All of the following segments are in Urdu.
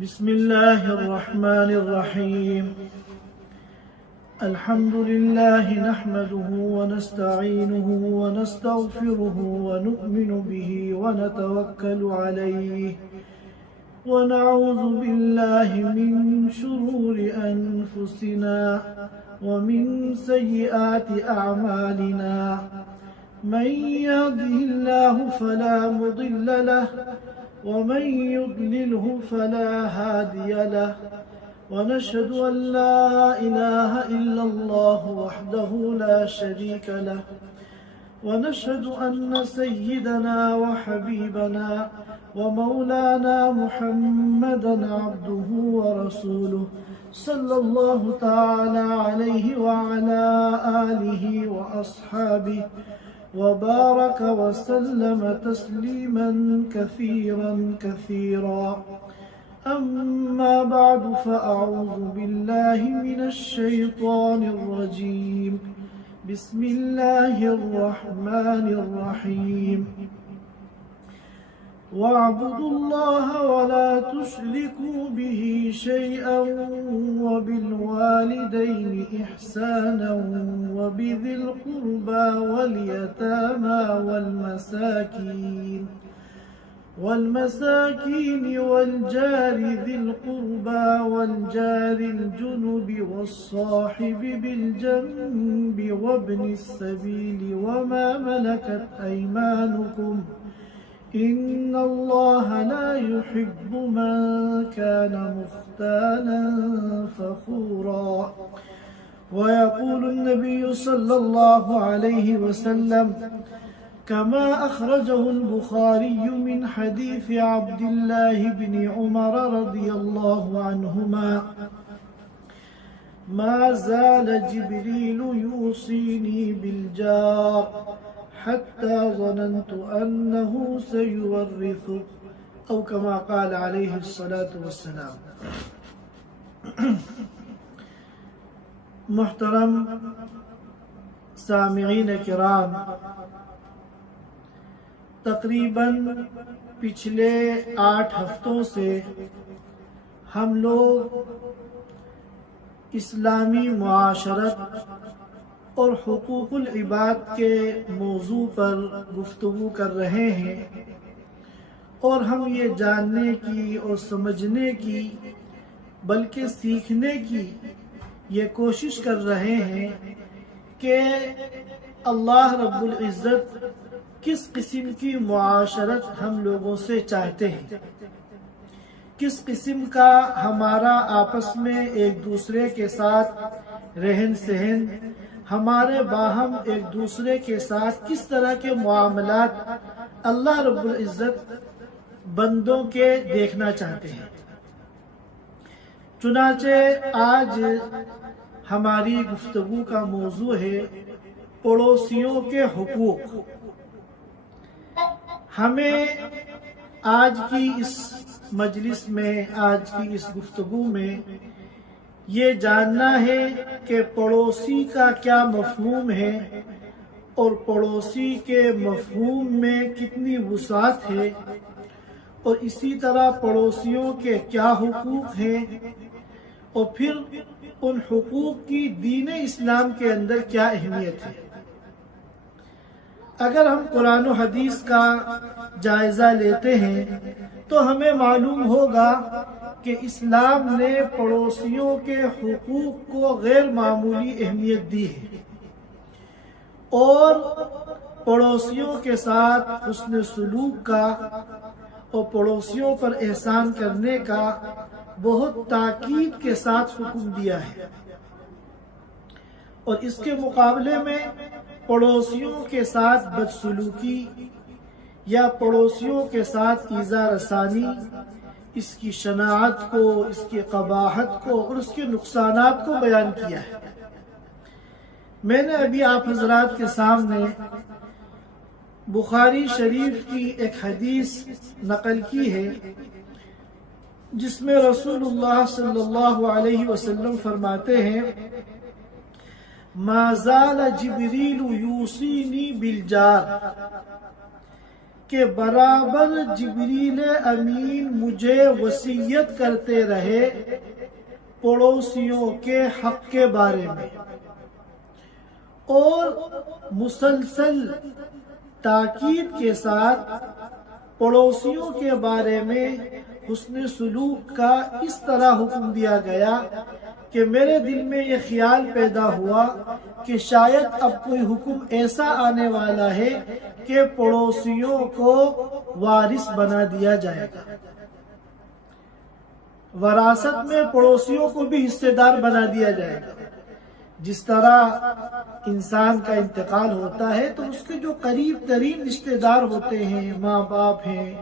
بسم الله الرحمن الرحيم. الحمد لله نحمده ونستعينه ونستغفره ونؤمن به ونتوكل عليه ونعوذ بالله من شرور أنفسنا ومن سيئات أعمالنا. من يهده الله فلا مضل له ومن يضلله فلا هادي له، ونشهد أن لا إله إلا الله وحده لا شريك له، ونشهد أن سيدنا وحبيبنا ومولانا محمدا عبده ورسوله صلى الله تعالى عليه وعلى آله وأصحابه وبارك وسلم تسليما كثيرا كثيرا. أما بعد فأعوذ بالله من الشيطان الرجيم. بسم الله الرحمن الرحيم. واعبدوا الله ولا تشركوا به شيئا وبالوالدين إحسانا وبذي القربى واليتامى والمساكين والجار ذي القربى والجار الجنب والصاحب بالجنب وابن السبيل وما ملكت أيمانكم، إن الله لا يحب من كان مختالا فخورا. ويقول النبي صلى الله عليه وسلم كما أخرجه البخاري من حديث عبد الله بن عمر رضي الله عنهما: ما زال جبريل يوصيني بالجار حتى ظننت أنه سيورثه، أو كما قال عليه الصلاة والسلام. محترم سامعین کرام، تقریباً پچھلے 8 ہفتوں سے ہم لوگ اسلامی معاشرت اور حقوق العباد کے موضوع پر گفتگو کر رہے ہیں، اور ہم یہ جاننے کی اور سمجھنے کی بلکہ سیکھنے کی یہ کوشش کر رہے ہیں کہ اللہ رب العزت کس قسم کی معاشرت ہم لوگوں سے چاہتے ہیں، کس قسم کا ہمارا آپس میں ایک دوسرے کے ساتھ رہن سہن، ہمارے باہم ایک دوسرے کے ساتھ کس طرح کے معاملات اللہ رب العزت بندوں کے دیکھنا چاہتے ہیں. چنانچہ آج ہماری گفتگو کا موضوع ہے پڑوسیوں کے حقوق. ہمیں آج کی اس مجلس میں، آج کی اس گفتگو میں یہ جاننا ہے کہ پڑوسی کا کیا مفہوم ہے اور پڑوسی کے مفہوم میں کتنی وسعت ہے، اور اسی طرح پڑوسیوں کے کیا حقوق ہیں، اور پھر ان حقوق کی دین اسلام کے اندر کیا اہمیت ہے. اگر ہم قرآن و حدیث کا جائزہ لیتے ہیں تو ہمیں معلوم ہوگا کہ اسلام نے پڑوسیوں کے حقوق کو غیر معمولی اہمیت دی ہے، اور پڑوسیوں کے ساتھ حسن سلوک کا اور پڑوسیوں پر احسان کرنے کا بہت تاکید کے ساتھ حکم دیا ہے. اور اس کے مقابلے میں پڑوسیوں کے ساتھ بدسلوکی یا پڑوسیوں کے ساتھ ایذا رسانی، اس کی شناعت کو، اس کی قباحت کو اور اس کے نقصانات کو بیان کیا ہے. میں نے ابھی آپ حضرات کے سامنے بخاری شریف کی ایک حدیث نقل کی ہے جس میں رسول اللہ صلی اللہ علیہ وسلم فرماتے ہیں: ما زال جبریل یوصینی بالجار کہ برابر جبریل امین مجھے وصیت کرتے رہے پڑوسیوں کے حق کے بارے میں، اور مسلسل تاکید کے ساتھ پڑوسیوں کے بارے میں حسن سلوک کا اس طرح حکم دیا گیا کہ میرے دل میں یہ خیال پیدا ہوا کہ شاید اب کوئی حکم ایسا آنے والا ہے کہ پڑوسیوں کو وارث بنا دیا جائے گا، وراثت میں پڑوسیوں کو بھی حصے دار بنا دیا جائے گا۔ جس طرح انسان کا انتقال ہوتا ہے تو اس کے جو قریب ترین رشتہ دار ہوتے ہیں، ماں باپ ہیں،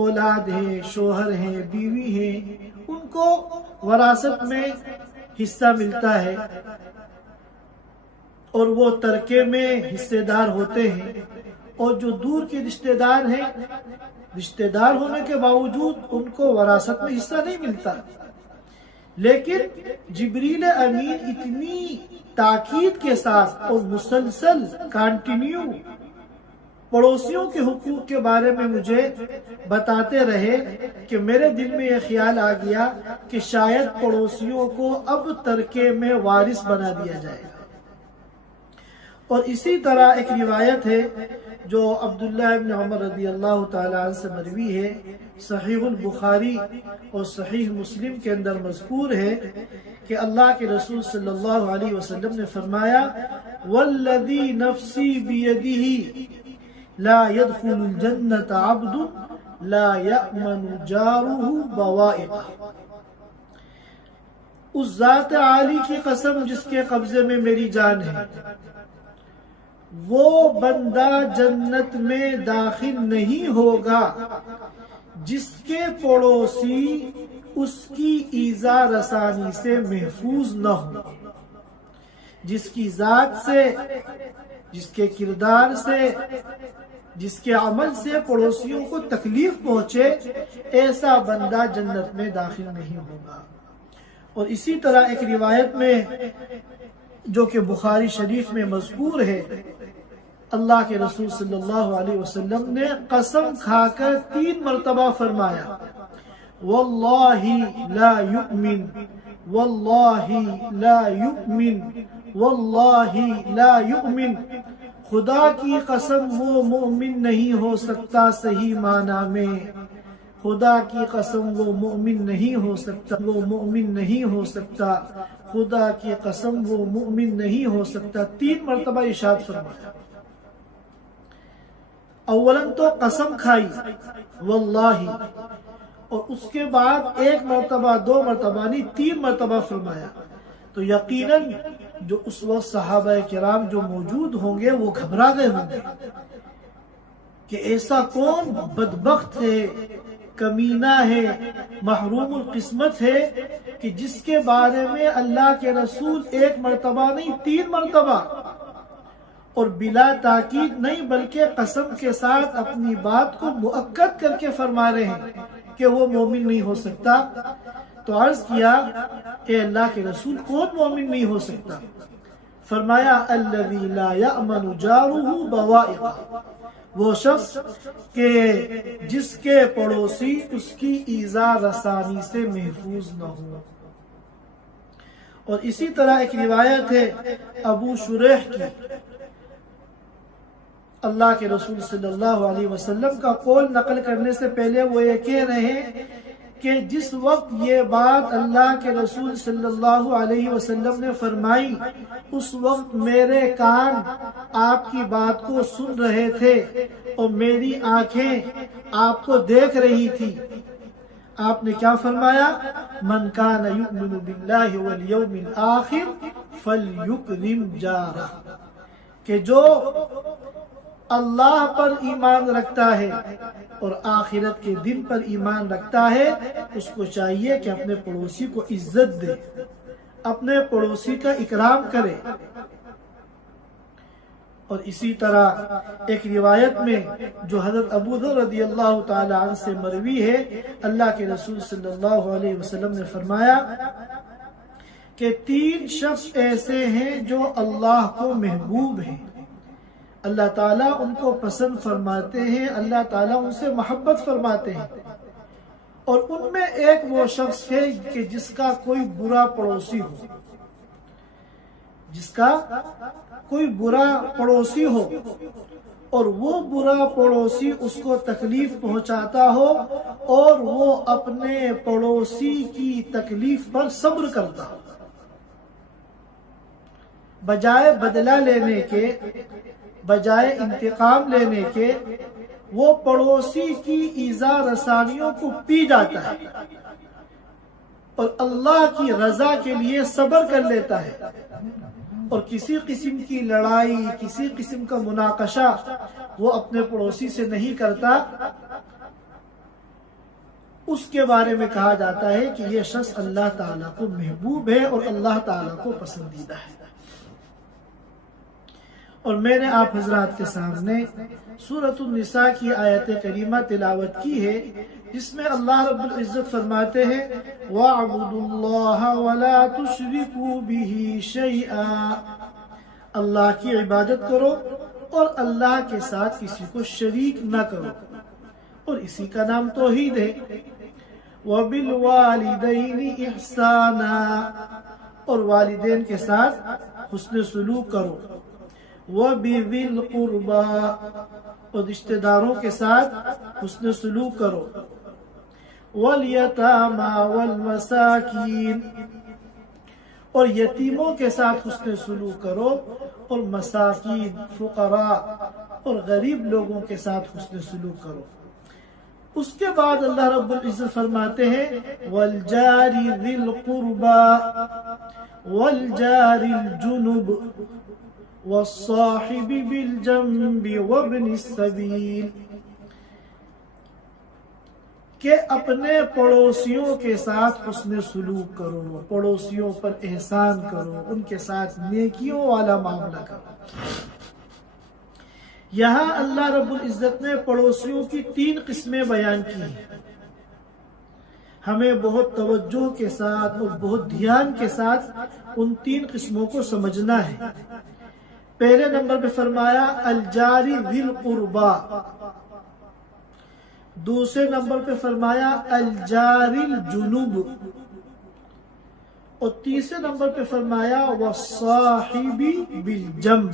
اولاد ہیں، شوہر ہیں، بیوی ہیں، ان کو وراثت میں حصہ ملتا ہے اور وہ ترکے میں حصے دار ہوتے ہیں، اور جو دور کے رشتہ دار ہیں، رشتہ دار ہونے کے باوجود ان کو وراثت میں حصہ نہیں ملتا۔ لیکن جبریل امین اتنی تاکید کے ساتھ اور مسلسل کانٹینیو پڑوسیوں کے حقوق کے بارے میں مجھے بتاتے رہے کہ میرے دل میں یہ خیال آ گیا کہ شاید پڑوسیوں کو اب ترکے میں وارث بنا دیا جائے گا۔ اور اسی طرح ایک روایت ہے جو عبداللہ ابن عمر رضی اللہ تعالیٰ عنہ سے مروی ہے، صحیح البخاری اور صحیح مسلم کے اندر مذکور ہے کہ اللہ کے رسول صلی اللہ علیہ وسلم نے فرمایا، والذی نفسی بیدہ لا يدخل الجنة عبد لا يأمن جاره بوائقہ۔ اس ذات عالی کی قسم جس کے قبضے میں میری جان ہے، وہ بندہ جنت میں داخل نہیں ہوگا جس کے پڑوسی اس کی ایذا رسانی سے محفوظ نہ ہو، جس کی ذات سے، جس کے کردار سے، جس کے عمل سے پڑوسیوں کو تکلیف پہنچے، ایسا بندہ جنت میں داخل نہیں ہوگا۔ اور اسی طرح ایک روایت میں جو کہ بخاری شریف میں مذکور ہے، اللہ کے رسول صلی اللہ علیہ وسلم نے قسم کھا کر 3 مرتبہ فرمایا، واللہ لا یؤمن، واللہ لا یؤمن، واللہ لا یؤمن، خدا کی قسم وہ مومن نہیں ہو سکتا صحیح معنی میں، خدا کی قسم وہ مومن نہیں ہو سکتا، وہ مومن نہیں ہو سکتا، خدا کی قسم وہ مومن نہیں ہو سکتا۔ 3 مرتبہ ارشاد فرمایا۔ اولاً تو قسم کھائی واللہ، اور اس کے بعد 1 مرتبہ 2 مرتبہ نہیں 3 مرتبہ فرمایا، تو یقیناً جو اس وقت صحابہ کرام جو موجود ہوں گے وہ گھبرا گئے ہوں گے کہ ایسا کون بدبخت ہے، کمینہ ہے، محروم القسمت ہے کہ جس کے بارے میں اللہ کے رسول 1 مرتبہ نہیں 3 مرتبہ اور بلا تاکید نہیں بلکہ قسم کے ساتھ اپنی بات کو مؤکد کر کے فرما رہے ہیں کہ وہ مومن نہیں ہو سکتا۔ تو عرض کیا، اے اللہ کے رسول کون مومن نہیں ہو سکتا؟ فرمایا، الذی لا یأمن جارہ بوائقہ، وہ شخص کہ جس کے پڑوسی اس کی ایذا رسانی سے محفوظ نہ ہو۔ اور اسی طرح ایک روایت ہے ابو شریح کی، اللہ کے رسول صلی اللہ علیہ وسلم کا قول نقل کرنے سے پہلے وہ یہ کہہ رہے ہیں کہ جس وقت یہ بات اللہ کے رسول صلی اللہ علیہ وسلم نے فرمائی، اس وقت میرے کان آپ کی بات کو سن رہے تھے اور میری آنکھیں آپ کو دیکھ رہی تھی۔ آپ نے کیا فرمایا؟ من کان یؤمن باللہ والیوم الآخر فلیکرم جارہ، کہ جو اللہ پر ایمان رکھتا ہے اور آخرت کے دن پر ایمان رکھتا ہے، اس کو چاہیے کہ اپنے پڑوسی کو عزت دے، اپنے پڑوسی کا اکرام کرے۔ اور اسی طرح ایک روایت میں جو حضرت ابو ذر رضی اللہ تعالی عنہ سے مروی ہے، اللہ کے رسول صلی اللہ علیہ وسلم نے فرمایا کہ 3 شخص ایسے ہیں جو اللہ کو محبوب ہیں۔ اللہ تعالیٰ ان کو پسند فرماتے ہیں، اللہ تعالیٰ ان سے محبت فرماتے ہیں، اور ان میں ایک وہ شخص ہے کہ جس کا کوئی برا پڑوسی ہو، جس کا کوئی برا پڑوسی ہو اور وہ برا پڑوسی اس کو تکلیف پہنچاتا ہو اور وہ اپنے پڑوسی کی تکلیف پر صبر کرتا ہو، بجائے بدلہ لینے کے، بجائے انتقام لینے کے، وہ پڑوسی کی ایذا رسانیوں کو پی جاتا ہے اور اللہ کی رضا کے لیے صبر کر لیتا ہے، اور کسی قسم کی لڑائی، کسی قسم کا مناقشہ وہ اپنے پڑوسی سے نہیں کرتا، اس کے بارے میں کہا جاتا ہے کہ یہ شخص اللہ تعالیٰ کو محبوب ہے اور اللہ تعالیٰ کو پسندیدہ ہے۔ اور میں نے آپ حضرات کے سامنے سورۃ النساء کی آیت کریمہ تلاوت کی ہے، جس میں اللہ رب العزت فرماتے ہیں وَاعْبُدُوا اللَّهَ وَلَا تُشْرِكُوا بِهِ شَيْئًا، اللہ کی عبادت کرو اور اللہ کے ساتھ کسی کو شریک نہ کرو، اور اسی کا نام توحید ہے۔ وَبِالْوَالِدَيْنِ إِحْسَانًا، اور والدین کے ساتھ حسن سلوک کرو۔ وَبِذِي الْقُرْبَى، اور رشتہ داروں کے ساتھ حسن سلوک کرو۔ وَالْيَتَامَى وَالْمَسَاكِينَ، اور یتیموں کے ساتھ حسن سلوک کرو، اور مساکین، فقراء اور غریب لوگوں کے ساتھ حسن سلوک کرو۔ اس کے بعد اللہ رب العزت فرماتے ہیں وَالْجَارِ ذِي الْقُرْبَى وَالْجَارِ الْجُنُبِ وَالصَّاحِبِ بِالْجَنبِ وَابْنِ السَّبِيلِ، کہ اپنے پڑوسیوں کے ساتھ حسن سلوک کرو، پڑوسیوں پر احسان کرو، ان کے ساتھ نیکیوں والا معاملہ کرو۔ یہاں اللہ رب العزت نے پڑوسیوں کی 3 قسمیں بیان کی ہیں، ہمیں بہت توجہ کے ساتھ اور بہت دھیان کے ساتھ ان 3 قسموں کو سمجھنا ہے۔ پہلے نمبر پہ فرمایا الجاری ذی القربا، دوسرے نمبر پہ فرمایا الجاری الجنوب، اور تیسرے نمبر پہ فرمایا والصاحب بالجنب۔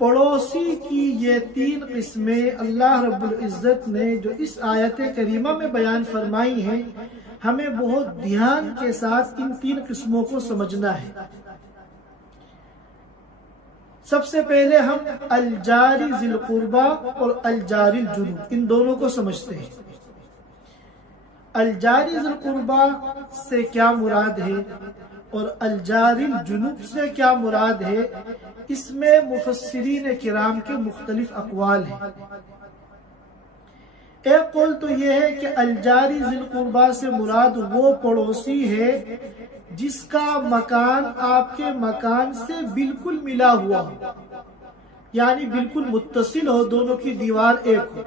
پڑوسی کی یہ 3 قسمیں اللہ رب العزت نے جو اس آیت کریمہ میں بیان فرمائی ہیں، ہمیں بہت دھیان کے ساتھ ان 3 قسموں کو سمجھنا ہے۔ سب سے پہلے ہم الجاری ذی القربا اور الجاری الجنوب ان دونوں کو سمجھتے ہیں۔ الجاری ذی القربا سے کیا مراد ہے اور الجاری الجنوب سے کیا مراد ہے، اس میں مفسرین کرام کے مختلف اقوال ہیں۔ ایک قول تو یہ ہے کہ الجاری ذی القربا سے مراد وہ پڑوسی ہے جس کا مکان آپ کے مکان سے بالکل ملا ہوا ہو، یعنی بالکل متصل ہو، دونوں کی دیوار ایک ہو،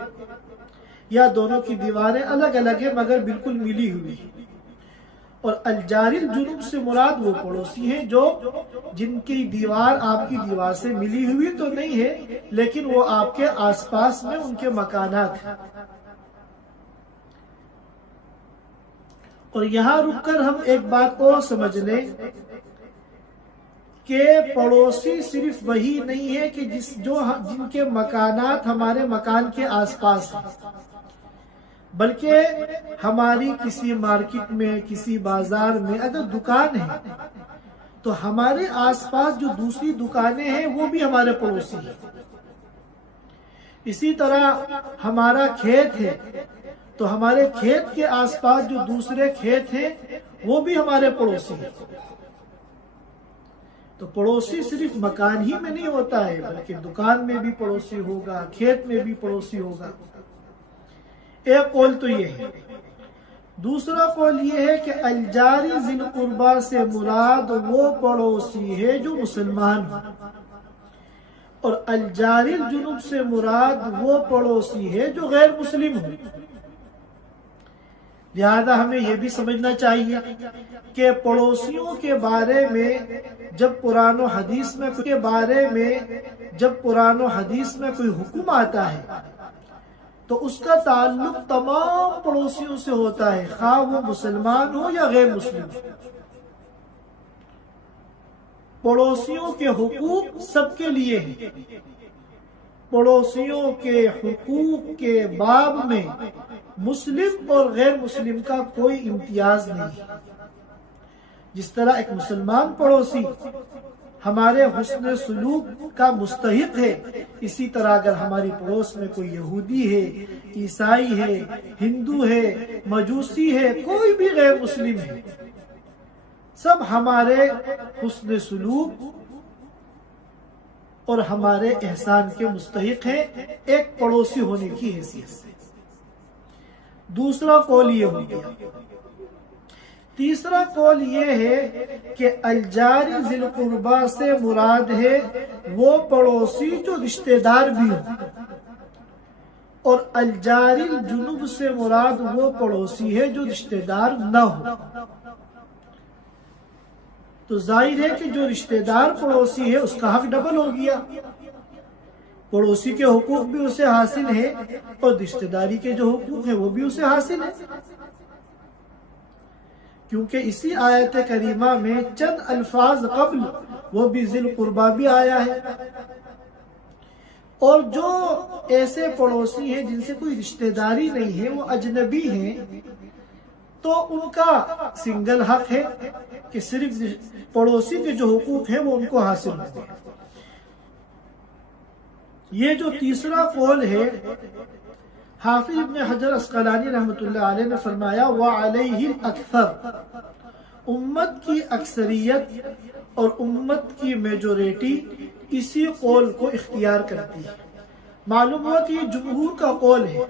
یا دونوں کی دیواریں الگ الگ ہیں مگر بالکل ملی ہوئی۔ اور الجاری الجنوب سے مراد وہ پڑوسی ہیں جو جن کی دیوار آپ کی دیوار سے ملی ہوئی تو نہیں ہے، لیکن وہ آپ کے آس پاس میں ان کے مکانات ہیں۔ اور یہاں رک کر ہم ایک بات اور سمجھ لیں کہ پڑوسی صرف وہی نہیں ہے کہ جن کے مکانات ہمارے مکان کے آس پاس ہیں، بلکہ ہماری کسی مارکیٹ میں، کسی بازار میں اگر دکان ہے تو ہمارے آس پاس جو دوسری دکانیں ہیں وہ بھی ہمارے پڑوسی ہیں۔ اسی طرح ہمارا کھیت ہے تو ہمارے کھیت کے آس پاس جو دوسرے کھیت ہیں وہ بھی ہمارے پڑوسی ہیں۔ تو پڑوسی صرف مکان ہی میں نہیں ہوتا ہے، بلکہ دکان میں بھی پڑوسی ہوگا، کھیت میں بھی پڑوسی ہوگا۔ ایک قول تو یہ ہے۔ دوسرا قول یہ ہے کہ الجاری ذی القربا سے مراد وہ پڑوسی ہے جو مسلمان ہو، اور الجاری الجنوب سے مراد وہ پڑوسی ہے جو غیر مسلم ہو۔ لہذا ہمیں یہ بھی سمجھنا چاہیے کہ پڑوسیوں کے بارے میں جب قرآن و حدیث میں کوئی حکم آتا ہے تو اس کا تعلق تمام پڑوسیوں سے ہوتا ہے، خواہ وہ مسلمان ہو یا غیر مسلم۔ پڑوسیوں کے حقوق سب کے لیے ہیں۔ پڑوسیوں کے حقوق کے باب میں مسلم اور غیر مسلم کا کوئی امتیاز نہیں۔ جس طرح ایک مسلمان پڑوسی ہمارے حسن سلوک کا مستحق ہے، اسی طرح اگر ہماری پڑوس میں کوئی یہودی ہے، عیسائی ہے، ہندو ہے، مجوسی ہے، کوئی بھی غیر مسلم ہے، سب ہمارے حسن سلوک اور ہمارے احسان کے مستحق ہیں ایک پڑوسی ہونے کی حیثیت سے۔ دوسرا قول یہ ہو گیا۔ تیسرا قول یہ ہے کہ الجار ذی القربہ سے مراد ہے وہ پڑوسی جو رشتہ دار بھی ہو، اور الجار الجنوب سے مراد وہ پڑوسی ہے جو رشتہ دار نہ ہو۔ تو ظاہر ہے کہ جو رشتہ دار پڑوسی ہے اس کا حق ڈبل ہو گیا، پڑوسی کے حقوق بھی اسے حاصل ہے اور رشتہ داری کے جو حقوق ہیں وہ بھی اسے حاصل ہے، کیونکہ اسی آیت کریمہ میں چند الفاظ قبل وہ بھی ذی القربہ بھی آیا ہے۔ اور جو ایسے پڑوسی ہیں جن سے کوئی رشتہ داری نہیں ہے، وہ اجنبی ہیں، تو ان کا سنگل حق ہے کہ صرف پڑوسی کے جو حقوق ہیں وہ ان کو حاصل ہوں گے۔ یہ جو تیسرا قول ہے، حافظ ابن حجر عسقلانی رحمۃ اللہ علیہ نے فرمایا وَعَلَيْهِ الْأَكْثَرُ، امت کی اکثریت اور امت کی میجورٹی اسی قول کو اختیار کرتی ہے۔ معلوم ہوا کہ یہ جمہور کا قول ہے،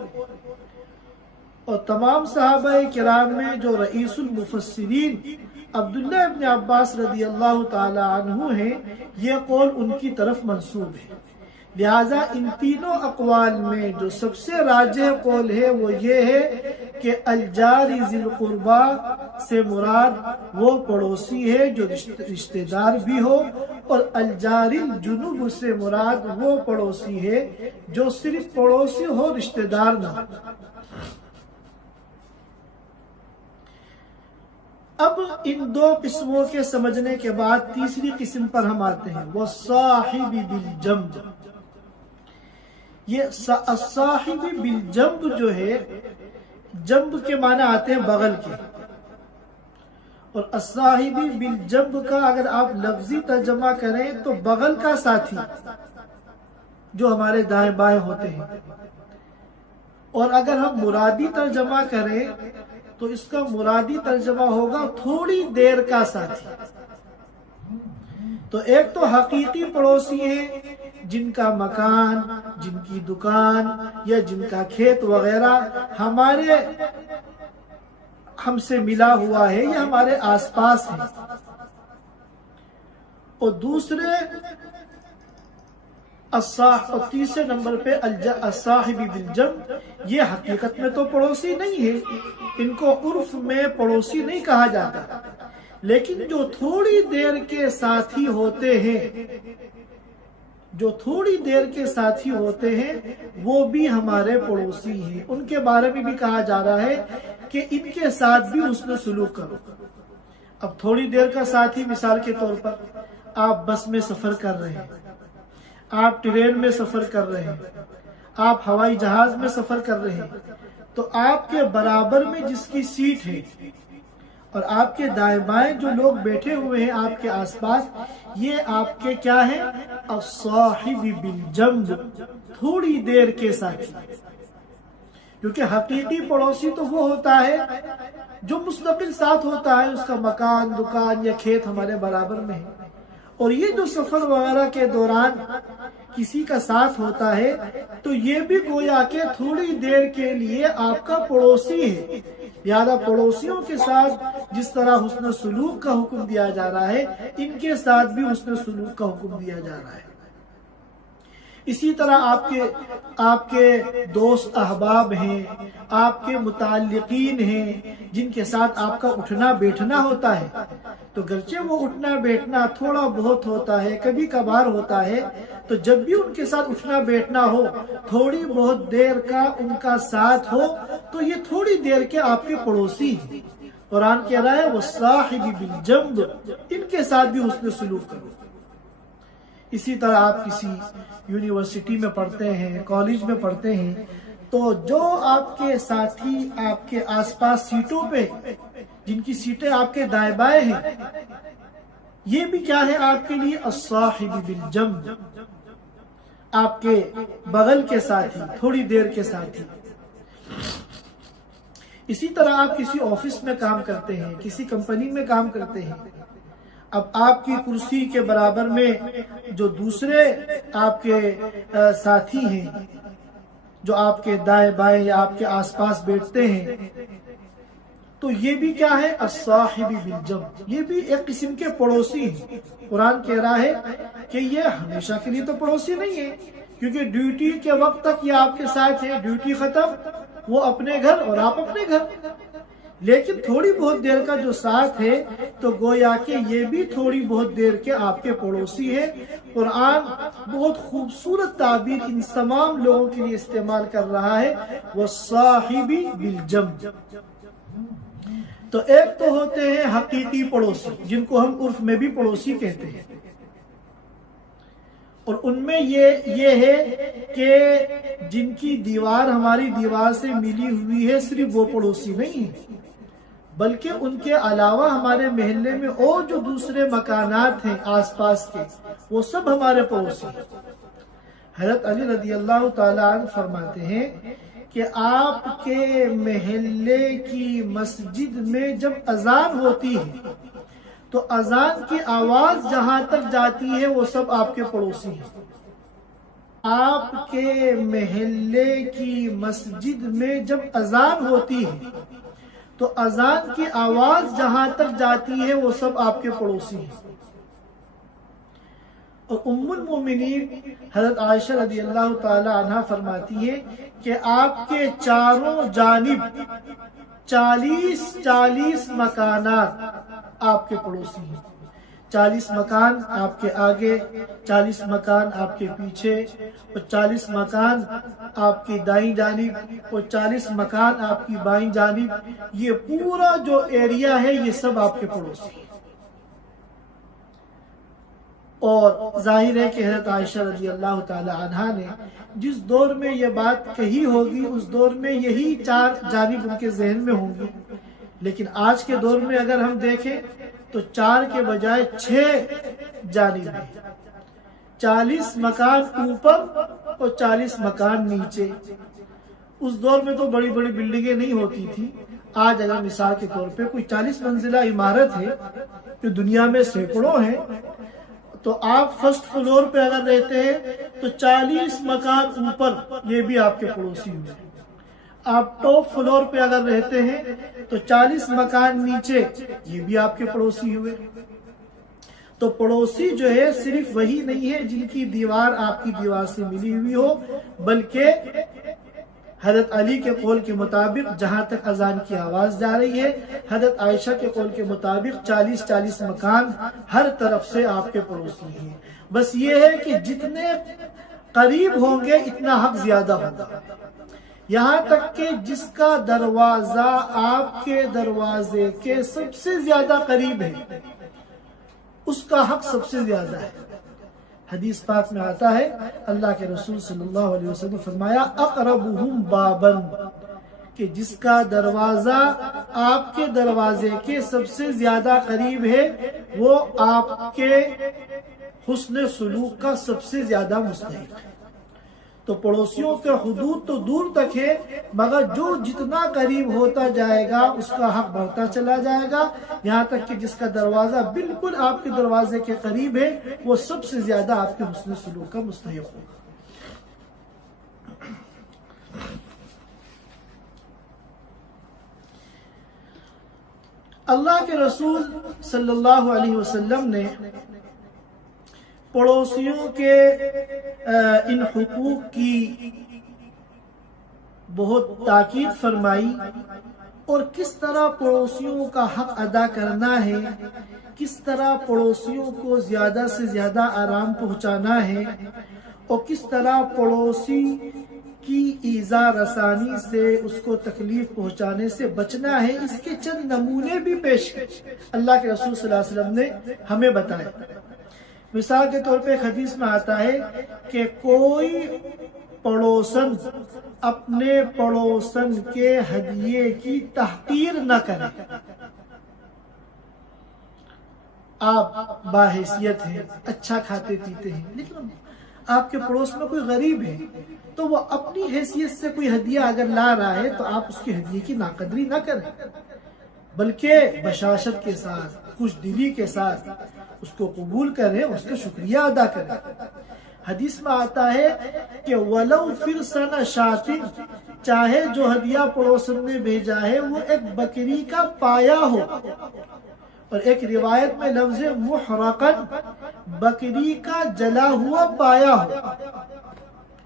اور تمام صحابہ کرام میں جو رئیس المفسرین عبداللہ ابن عباس رضی اللہ تعالی عنہ ہیں، یہ قول ان کی طرف منسوب ہے۔ لہٰذا ان تینوں اقوال میں جو سب سے راجح قول ہے وہ یہ ہے کہ الجار ذی القربہ سے مراد وہ پڑوسی ہے جو رشتہ دار بھی ہو، اور الجار الجنوب سے مراد وہ پڑوسی ہے جو صرف پڑوسی ہو، رشتہ دار نہ ہو۔ اب ان دو قسموں کے سمجھنے کے بعد تیسری قسم پر ہم آتے ہیں، وَالصَّاحِبِ بِالْجَنْبِ۔ یہ الصاحب بالجنب جو ہے، جنب کے معنی آتے ہیں بغل کے، اور الصاحب بالجنب کا اگر آپ لفظی ترجمہ کریں تو بغل کا ساتھی جو ہمارے دائیں بائیں ہوتے ہیں، اور اگر ہم مرادی ترجمہ کریں تو اس کا مرادی ترجمہ ہوگا تھوڑی دیر کا ساتھی۔ تو ایک تو حقیقی پڑوسی ہیں جن کا مکان، جن کی دکان یا جن کا کھیت وغیرہ ہم سے ملا ہوا ہے یا ہمارے آس پاس ہے، اور دوسرے اور تیسرے نمبر پہ الصاحب بالجنب، یہ حقیقت میں تو پڑوسی نہیں ہے، ان کو عرف میں پڑوسی نہیں کہا جاتا، لیکن جو تھوڑی دیر کے ساتھی ہوتے ہیں وہ بھی ہمارے پڑوسی ہیں، ان کے بارے میں بھی کہا جا رہا ہے کہ ان کے ساتھ بھی حسن سلوک کرو۔ اب تھوڑی دیر کا ساتھی، مثال کے طور پر آپ بس میں سفر کر رہے ہیں، آپ ٹرین میں سفر کر رہے ہیں، آپ ہوائی جہاز میں سفر کر رہے ہیں، تو آپ کے برابر میں جس کی سیٹ ہے اور آپ کے دائیں بائیں جو لوگ بیٹھے ہوئے ہیں آپ کے آس پاس، یہ آپ کے کیا ہیں؟ الصاحب بالجنب، تھوڑی دیر کے ساتھی۔ کیونکہ حقیقی پڑوسی تو وہ ہوتا ہے جو مستقل ساتھ ہوتا ہے، اس کا مکان، دکان یا کھیت ہمارے برابر میں ہے، اور یہ جو سفر وغیرہ کے دوران کسی کا ساتھ ہوتا ہے تو یہ بھی گویا کہ تھوڑی دیر کے لیے آپ کا پڑوسی ہے۔ لہذا پڑوسیوں کے ساتھ جس طرح حسن سلوک کا حکم دیا جا رہا ہے، ان کے ساتھ بھی حسن سلوک کا حکم دیا جا رہا ہے۔ اسی طرح آپ کے دوست احباب ہیں، آپ کے متعلقین ہیں جن کے ساتھ آپ کا اٹھنا بیٹھنا ہوتا ہے، تو گرچہ وہ اٹھنا بیٹھنا تھوڑا بہت ہوتا ہے، کبھی کبھار ہوتا ہے، تو جب بھی ان کے ساتھ اٹھنا بیٹھنا ہو، تھوڑی بہت دیر کا ان کا ساتھ ہو، تو یہ تھوڑی دیر کے آپ کے پڑوسی ہیں۔ قرآن کہہ رہا ہے وَالصَّاحِبِ بِالْجَنْبِ، ان کے ساتھ بھی حسن سلوک کرو۔ اسی طرح آپ کسی یونیورسٹی میں پڑھتے ہیں، کالج میں پڑھتے ہیں، تو جو آپ کے ساتھی آپ کے آس پاس سیٹوں پہ، جن کی سیٹیں آپ کے دائیں بائیں ہیں، یہ بھی کیا ہے آپ کے لیے الصاحب بالجنب، آپ کے بغل کے ساتھی، تھوڑی دیر کے ساتھی۔ اسی طرح آپ کسی آفس میں کام کرتے ہیں، کسی کمپنی میں کام کرتے ہیں، اب آپ کی کرسی کے برابر میں جو دوسرے آپ کے ساتھی ہیں، جو آپ کے دائیں بائیں یا آپ کے آس پاس بیٹھتے ہیں، تو یہ بھی کیا ہے الصاحب بالجنب، یہ بھی ایک قسم کے پڑوسی ہیں۔ قرآن کہہ رہا ہے کہ یہ ہمیشہ کے لیے تو پڑوسی نہیں ہے، کیونکہ ڈیوٹی کے وقت تک یہ آپ کے ساتھ ہے، ڈیوٹی ختم وہ اپنے گھر اور آپ اپنے گھر، لیکن تھوڑی بہت دیر کا جو ساتھ ہے تو گویا کہ یہ بھی تھوڑی بہت دیر کے آپ کے پڑوسی ہے۔ قرآن بہت خوبصورت تعبیر ان تمام لوگوں کے لیے استعمال کر رہا ہے وَالصَّاحِبِ بِالْجَنْبِ۔ تو ایک تو ہوتے ہیں حقیقی پڑوسی، جن کو ہم عرف میں بھی پڑوسی کہتے ہیں، اور ان میں یہ ہے کہ جن کی دیوار ہماری دیوار سے ملی ہوئی ہے، صرف وہ پڑوسی نہیں ہے، بلکہ ان کے علاوہ ہمارے محلے میں اور جو دوسرے مکانات ہیں آس پاس کے، وہ سب ہمارے پڑوسی ہیں۔ حضرت علی رضی اللہ تعالیٰ عنہ فرماتے ہیں کہ آپ کے محلے کی مسجد میں جب اذان ہوتی ہے تو اذان کی آواز جہاں تک جاتی ہے وہ سب آپ کے پڑوسی ہیں۔ آپ کے محلے کی مسجد میں جب اذان ہوتی ہے تو اذان کی آواز جہاں تک جاتی ہے وہ سب آپ کے پڑوسی ہیں۔ اور ام المومنین حضرت عائشہ رضی اللہ تعالی عنہ فرماتی ہے کہ آپ کے چاروں جانب 40 مکانات آپ کے پڑوسی ہیں۔ 40 مکان آپ کے آگے، 40 مکان آپ کے پیچھے، اور 40 مکان آپ کی دائیں جانب، اور 40 مکان آپ کی بائیں جانب۔ یہ پورا جو ایریا ہے یہ سب آپ کے پڑوسی ہیں۔ اور ظاہر ہے کہ حضرت عائشہ رضی اللہ تعالی عنہا نے جس دور میں یہ بات کہی ہوگی اس دور میں یہی 4 جانب ان کے ذہن میں ہوں گے، لیکن آج کے دور میں اگر ہم دیکھیں تو 4 کے بجائے 6 جانب ہیں، 40 مکان اوپر اور 40 مکان نیچے۔ اس دور میں تو بڑی بڑی بلڈنگیں نہیں ہوتی تھی۔ آج اگر مثال کے طور پہ کوئی 40 منزلہ عمارت ہے جو دنیا میں سینکڑوں ہیں، تو آپ فرسٹ فلور پہ اگر رہتے ہیں تو 40 مکان اوپر یہ بھی آپ کے پڑوسی ہوئے۔ آپ ٹاپ فلور پہ اگر رہتے ہیں تو 40 مکان نیچے یہ بھی آپ کے پڑوسی ہوئے۔ تو پڑوسی جو ہے صرف وہی نہیں ہے جن کی دیوار آپ کی دیوار سے ملی ہوئی ہو، بلکہ حضرت علی کے قول کے مطابق جہاں تک اذان کی آواز جا رہی ہے، حضرت عائشہ کے قول کے مطابق 40 مکان ہر طرف سے آپ کے پڑوسی ہیں۔ بس یہ ہے کہ جتنے قریب ہوں گے اتنا حق زیادہ ہوگا، یہاں تک کہ جس کا دروازہ آپ کے دروازے کے سب سے زیادہ قریب ہے اس کا حق سب سے زیادہ ہے۔ حدیث پاک میں آتا ہے، اللہ کے رسول صلی اللہ علیہ وسلم فرمایا اقربہم بابن، کہ جس کا دروازہ آپ کے دروازے کے سب سے زیادہ قریب ہے وہ آپ کے حسن سلوک کا سب سے زیادہ مستحق ہے۔ تو پڑوسیوں کے حدود تو دور تک ہے، مگر جو جتنا قریب ہوتا جائے گا اس کا حق بڑھتا چلا جائے گا، یہاں تک کہ جس کا دروازہ بالکل آپ کے دروازے کے قریب ہے وہ سب سے زیادہ آپ کے حسن سلوک کا مستحق ہوگا۔ اللہ کے رسول صلی اللہ علیہ وسلم نے پڑوسیوں کے ان حقوق کی بہت تاکید فرمائی اور کس طرح پڑوسیوں کا حق ادا کرنا ہے، کس طرح پڑوسیوں کو زیادہ سے زیادہ آرام پہنچانا ہے، اور کس طرح پڑوسی کی ایذا رسانی سے، اس کو تکلیف پہنچانے سے بچنا ہے، اس کے چند نمونے بھی پیش اللہ کے رسول صلی اللہ علیہ وسلم نے ہمیں بتائے۔ مثال کے طور پہ ایک حدیث میں آتا ہے کہ کوئی پڑوسن اپنے پڑوسن کے ہدیے کی تحقیر نہ کرے۔ آپ باحیثیت ہیں، اچھا کھاتے پیتے ہیں، لیکن آپ کے پڑوس میں کوئی غریب ہے تو وہ اپنی حیثیت سے کوئی ہدیہ اگر لا رہا ہے تو آپ اس کی ہدیے کی ناقدری نہ کریں، بلکہ بشاشت کے ساتھ، خوش دلی کے ساتھ اس کو قبول کریں، اس کا شکریہ ادا کریں۔ حدیث میں آتا ہے کہ وَلَوْ فِرْسَنَ شَاةٍ، چاہے جو ہدیہ پڑوسن نے بھیجا ہے وہ ایک بکری کا پایا ہو، اور ایک روایت میں لفظ محرقن، بکری کا جلا ہوا پایا ہو۔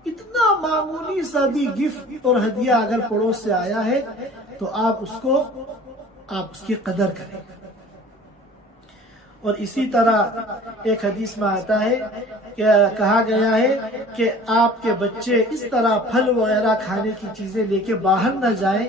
اتنا معمولی سا بھی گفٹ اور ہدیہ اگر پڑوس سے آیا ہے تو آپ اس کی قدر کریں۔ اور اسی طرح ایک حدیث میں آتا ہے کہ کہا گیا ہے کہ آپ کے بچے اس طرح پھل وغیرہ کھانے کی چیزیں لے کے باہر نہ جائیں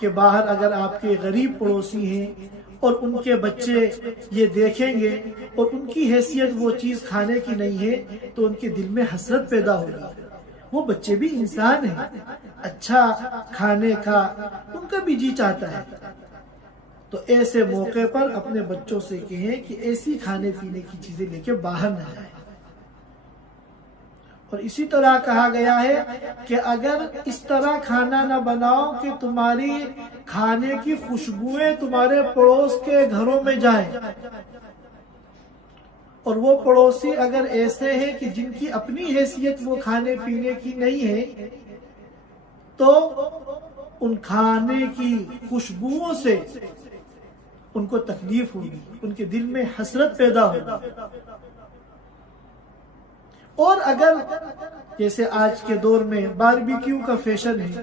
کہ باہر اگر آپ کے غریب پڑوسی ہیں اور ان کے بچے یہ دیکھیں گے اور ان کی حیثیت وہ چیز کھانے کی نہیں ہے تو ان کے دل میں حسرت پیدا ہوگی۔ وہ بچے بھی انسان ہیں، اچھا کھانے کا ان کا بھی جی چاہتا ہے، تو ایسے موقع پر اپنے بچوں سے کہیں کہ ایسی کھانے پینے کی چیزیں لے کے باہر نہ جائیں۔ اور اسی طرح کہا گیا ہے کہ اگر اس طرح کھانا نہ بناؤ کہ تمہاری کھانے کی خوشبوئیں تمہارے پڑوس کے گھروں میں جائیں، اور وہ پڑوسی اگر ایسے ہیں کہ جن کی اپنی حیثیت وہ کھانے پینے کی نہیں ہے تو ان کھانے کی خوشبوؤں سے ان کو تکلیف ہوگی، ان کے دل میں حسرت پیدا ہوگی۔ اور اگر جیسے آج کے دور میں باربیکیو کا فیشن ہے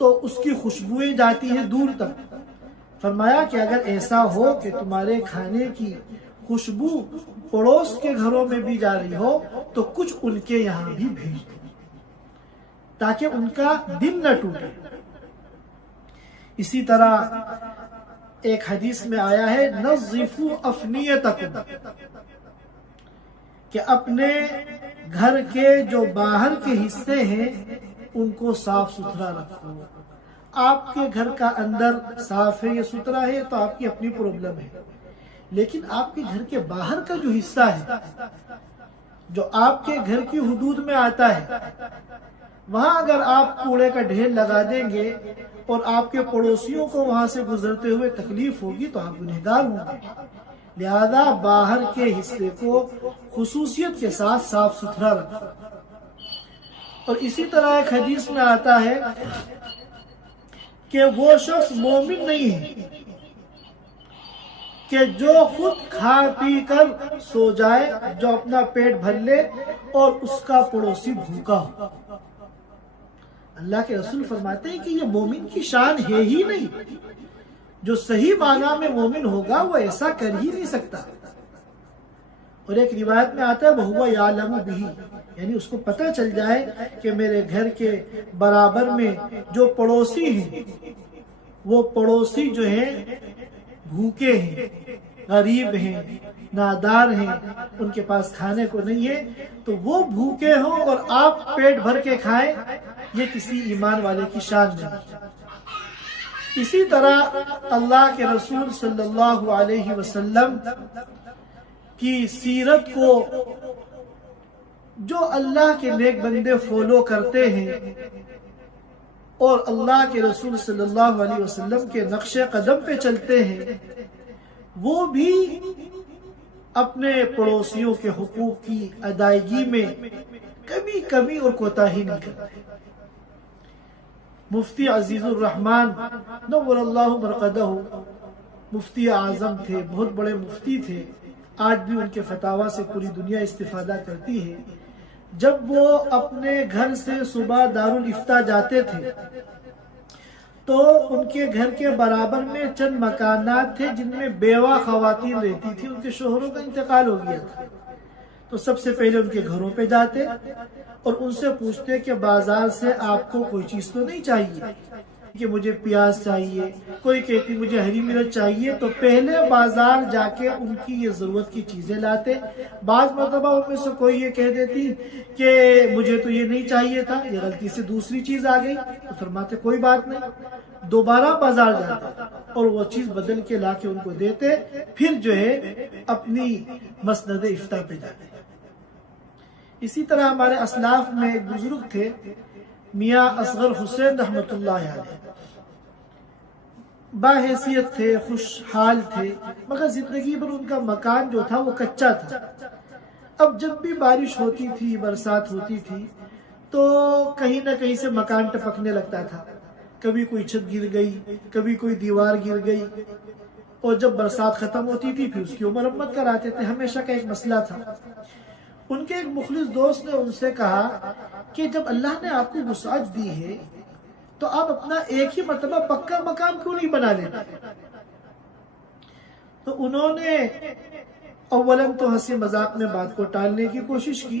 تو اس کی خوشبوئیں جاتی ہیں دور تک، فرمایا کہ اگر ایسا ہو کہ تمہارے کھانے کی خوشبو پڑوس کے گھروں میں بھی جا رہی ہو تو کچھ ان کے یہاں بھی بھیج دو تاکہ ان کا دل نہ ٹوٹے۔ اسی طرح ایک حدیث میں آیا ہے نظفوا افنیتکم، کہ اپنے گھر کے جو باہر کے حصے ہیں ان کو صاف ستھرا رکھو۔ آپ کے گھر کا اندر صاف ہے یا ستھرا ہے تو آپ کی اپنی پرابلم ہے، لیکن آپ کے گھر کے باہر کا جو حصہ ہے جو آپ کے گھر کی حدود میں آتا ہے، وہاں اگر آپ کوڑے کا ڈھیر لگا دیں گے اور آپ کے پڑوسیوں کو وہاں سے گزرتے ہوئے تکلیف ہوگی تو آپ گنہگار ہوں گے۔ لہذا باہر کے حصے کو خصوصیت کے ساتھ صاف ستھرا رکھو۔ اور اسی طرح ایک حدیث میں آتا ہے کہ وہ شخص مومن نہیں ہے کہ جو خود کھا پی کر سو جائے، جو اپنا پیٹ بھر لے اور اس کا پڑوسی بھوکا ہو۔ اللہ کے رسول فرماتے ہیں کہ یہ مومن کی شان ہے ہی نہیں، جو صحیح معنی میں مومن ہوگا وہ ایسا کر ہی نہیں سکتا۔ اور ایک روایت میں آتا ہے وَهُوَ يَعْلَمُ بِهِ، یعنی اس کو پتہ چل جائے کہ میرے گھر کے برابر میں جو پڑوسی ہیں وہ پڑوسی جو ہیں بھوکے ہیں، غریب ہیں، نادار ہیں، ان کے پاس کھانے کو نہیں ہے، تو وہ بھوکے ہوں اور آپ پیٹ بھر کے کھائیں، یہ کسی ایمان والے کی شان نہیں۔ اسی طرح اللہ کے رسول صلی اللہ علیہ وسلم کی سیرت کو جو اللہ کے نیک بندے فالو کرتے ہیں اور اللہ کے رسول صلی اللہ علیہ وسلم کے نقش قدم پہ چلتے ہیں، وہ بھی اپنے پڑوسیوں کے حقوق کی ادائیگی میں کبھی کمی اور کوتاہی نہیں کرتے۔ مفتی عزیز الرحمن نور اللہ مرقدہ مفتی اعظم تھے، بہت بڑے مفتی تھے، آج بھی ان کے فتاوا سے پوری دنیا استفادہ کرتی ہے، جب وہ اپنے گھر سے صبح دارالفتہ جاتے تھے تو ان کے گھر کے برابر میں چند مکانات تھے جن میں بیوہ خواتین رہتی تھی، ان کے شوہروں کا انتقال ہو گیا تھا۔ تو سب سے پہلے ان کے گھروں پہ جاتے اور ان سے پوچھتے کہ بازار سے آپ کو کوئی چیز تو نہیں چاہیے، کہ مجھے پیاز چاہیے، کوئی کہتی مجھے ہری مرچ چاہیے، تو پہلے بازار جا کے ان کی یہ ضرورت کی چیزیں لاتے۔ بعض مرتبہ ان میں سے کوئی یہ کہہ دیتی کہ مجھے تو یہ نہیں چاہیے تھا، یہ غلطی سے دوسری چیز آ گئی، تو فرماتے کوئی بات نہیں، دوبارہ بازار جاتے اور وہ چیز بدل کے لا کے ان کو دیتے، پھر جو ہے اپنی مسند افطار پہ جاتے۔ اسی طرح ہمارے اسلاف میں ایک بزرگ تھے میاں اصغر حسین رحمۃ اللہ علیہ، باحیثیت تھے، خوشحال تھے، مگر زندگی بھر ان کا مکان جو تھا وہ کچا تھا۔ اب جب بھی بارش ہوتی تھی، برسات ہوتی تھی، تو کہیں نہ کہیں سے مکان ٹپکنے لگتا تھا، کبھی کوئی چھت گر گئی، کبھی کوئی دیوار گر گئی، اور جب برسات ختم ہوتی تھی پھر اس کی مرمت کراتے تھے، ہمیشہ کا ایک مسئلہ تھا۔ ان کے ایک مخلص دوست نے ان سے کہا کہ جب اللہ نے آپ کو وسعت دی ہے تو آپ اپنا ایک ہی مرتبہ پکا مکان کیوں نہیں بنا لیتے؟ تو انہوں نے اولاً تو ہنسی مذاق میں بات کو ٹالنے کی کوشش کی،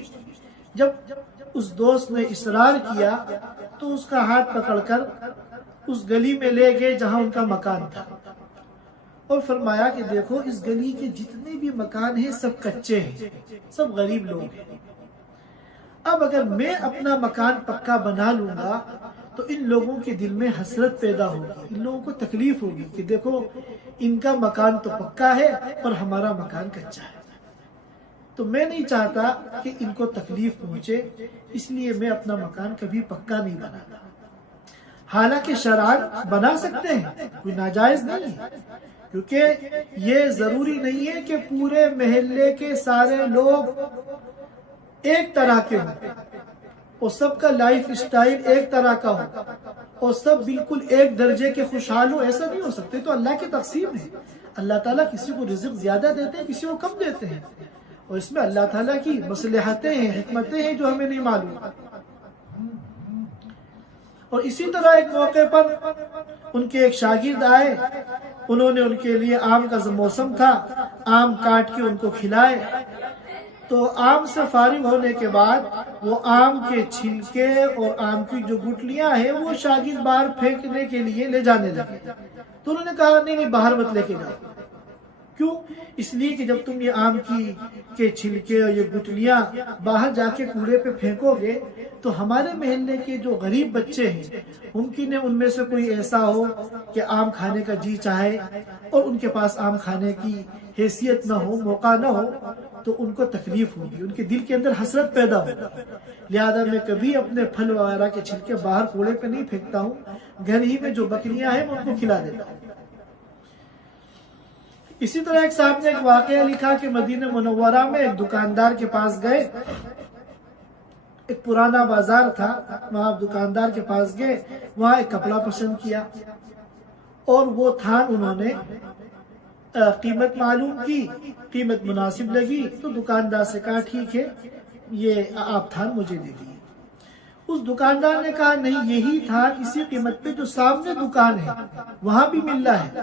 جب اس دوست نے اصرار کیا تو اس کا ہاتھ پکڑ کر اس گلی میں لے گئے جہاں ان کا مکان تھا، اور فرمایا کہ دیکھو اس گلی کے جتنے بھی مکان ہیں سب کچے ہیں، سب غریب لوگ ہیں، اب اگر میں اپنا مکان پکا بنا لوں گا تو ان لوگوں کے دل میں حسرت پیدا ہوگی، ان لوگوں کو تکلیف ہوگی کہ دیکھو ان کا مکان تو پکا ہے اور ہمارا مکان کچا ہے، تو میں نہیں چاہتا کہ ان کو تکلیف پہنچے، اس لیے میں اپنا مکان کبھی پکا نہیں بناتا۔ حالانکہ شرعاً بنا سکتے ہیں، کوئی ناجائز نہیں ہے، کیونکہ یہ ضروری نہیں ہے کہ پورے محلے کے سارے لوگ ایک طرح کے ہوں اور سب کا لائف اسٹائل ایک طرح کا ہو اور سب بالکل ایک درجے کے خوشحال ہو، ایسا نہیں ہو سکتے، تو اللہ کی تقسیم ہے۔ اللہ تعالیٰ کسی کو رزق زیادہ دیتے ہیں، کسی کو کم دیتے ہیں، اور اس میں اللہ تعالیٰ کی مصلحتیں ہیں، حکمتیں ہیں جو ہمیں نہیں معلوم۔ اور اسی طرح ایک موقع پر ان کے ایک شاگرد آئے، انہوں نے ان کے لیے آم کا موسم تھا، آم کاٹ کے ان کو کھلائے، تو آم سے فارغ ہونے کے بعد وہ آم کے چھلکے اور آم کی جو گٹلیاں ہیں وہ شاگرد باہر پھینکنے کے لیے لے جانے لگے، تو انہوں نے کہا نہیں باہر مت لے کے جاؤ۔ کیوں؟ اس لیے کہ جب تم یہ آم کے چھلکے اور یہ گٹلیاں باہر جا کے کوڑے پہ پھینکو گے تو ہمارے محلے کے جو غریب بچے ہیں ممکن ہے ان میں سے کوئی ایسا ہو کہ آم کھانے کا جی چاہے اور ان کے پاس آم کھانے کی حیثیت نہ ہو، موقع نہ ہو، تو ان کو تکلیف ہوگی، ان کے دل کے اندر حسرت پیدا ہوگی۔ لہذا میں کبھی اپنے پھل وغیرہ کے چھلکے باہر کوڑے پہ نہیں پھینکتا ہوں، گھر ہی میں جو بکریاں ہیں ان کو کھلا دیتا ہوں۔ اسی طرح ایک صاحب نے ایک واقعہ لکھا کہ مدینہ منورہ میں ایک دکاندار کے پاس گئے، ایک پرانا بازار تھا، وہاں دکاندار کے پاس گئے، وہاں ایک کپڑا پسند کیا اور وہ تھان انہوں نے قیمت معلوم کی، قیمت مناسب لگی تو دکاندار سے کہا ٹھیک ہے یہ آپ تھان مجھے دے دیجیے۔ اس دکاندار نے کہا نہیں، یہی تھان اسی قیمت پہ جو سامنے دکان ہے وہاں بھی مل رہا ہے۔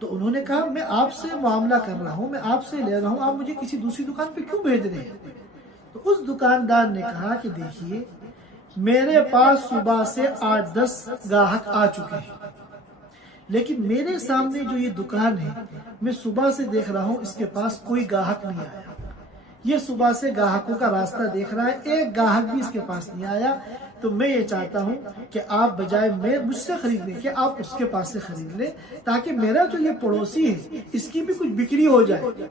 تو انہوں نے کہا میں آپ سے معاملہ کر رہا ہوں، میں آپ سے لے رہا ہوں، آپ مجھے کسی دوسری دکان پہ کیوں بھیج رہے ہیں؟ تو اس دکاندار نے کہا کہ دیکھیے میرے پاس صبح سے 8-10 گاہک آ چکے ہیں، لیکن میرے سامنے جو یہ دکان ہے میں صبح سے دیکھ رہا ہوں اس کے پاس کوئی گاہک نہیں آیا، یہ صبح سے گاہکوں کا راستہ دیکھ رہا ہے، ایک گاہک بھی اس کے پاس نہیں آیا، تو میں یہ چاہتا ہوں کہ آپ بجائے میں مجھ سے خریدنے کے آپ اس کے پاس سے خرید لیں تاکہ میرا جو یہ پڑوسی ہے اس کی بھی کچھ بکری ہو جائے۔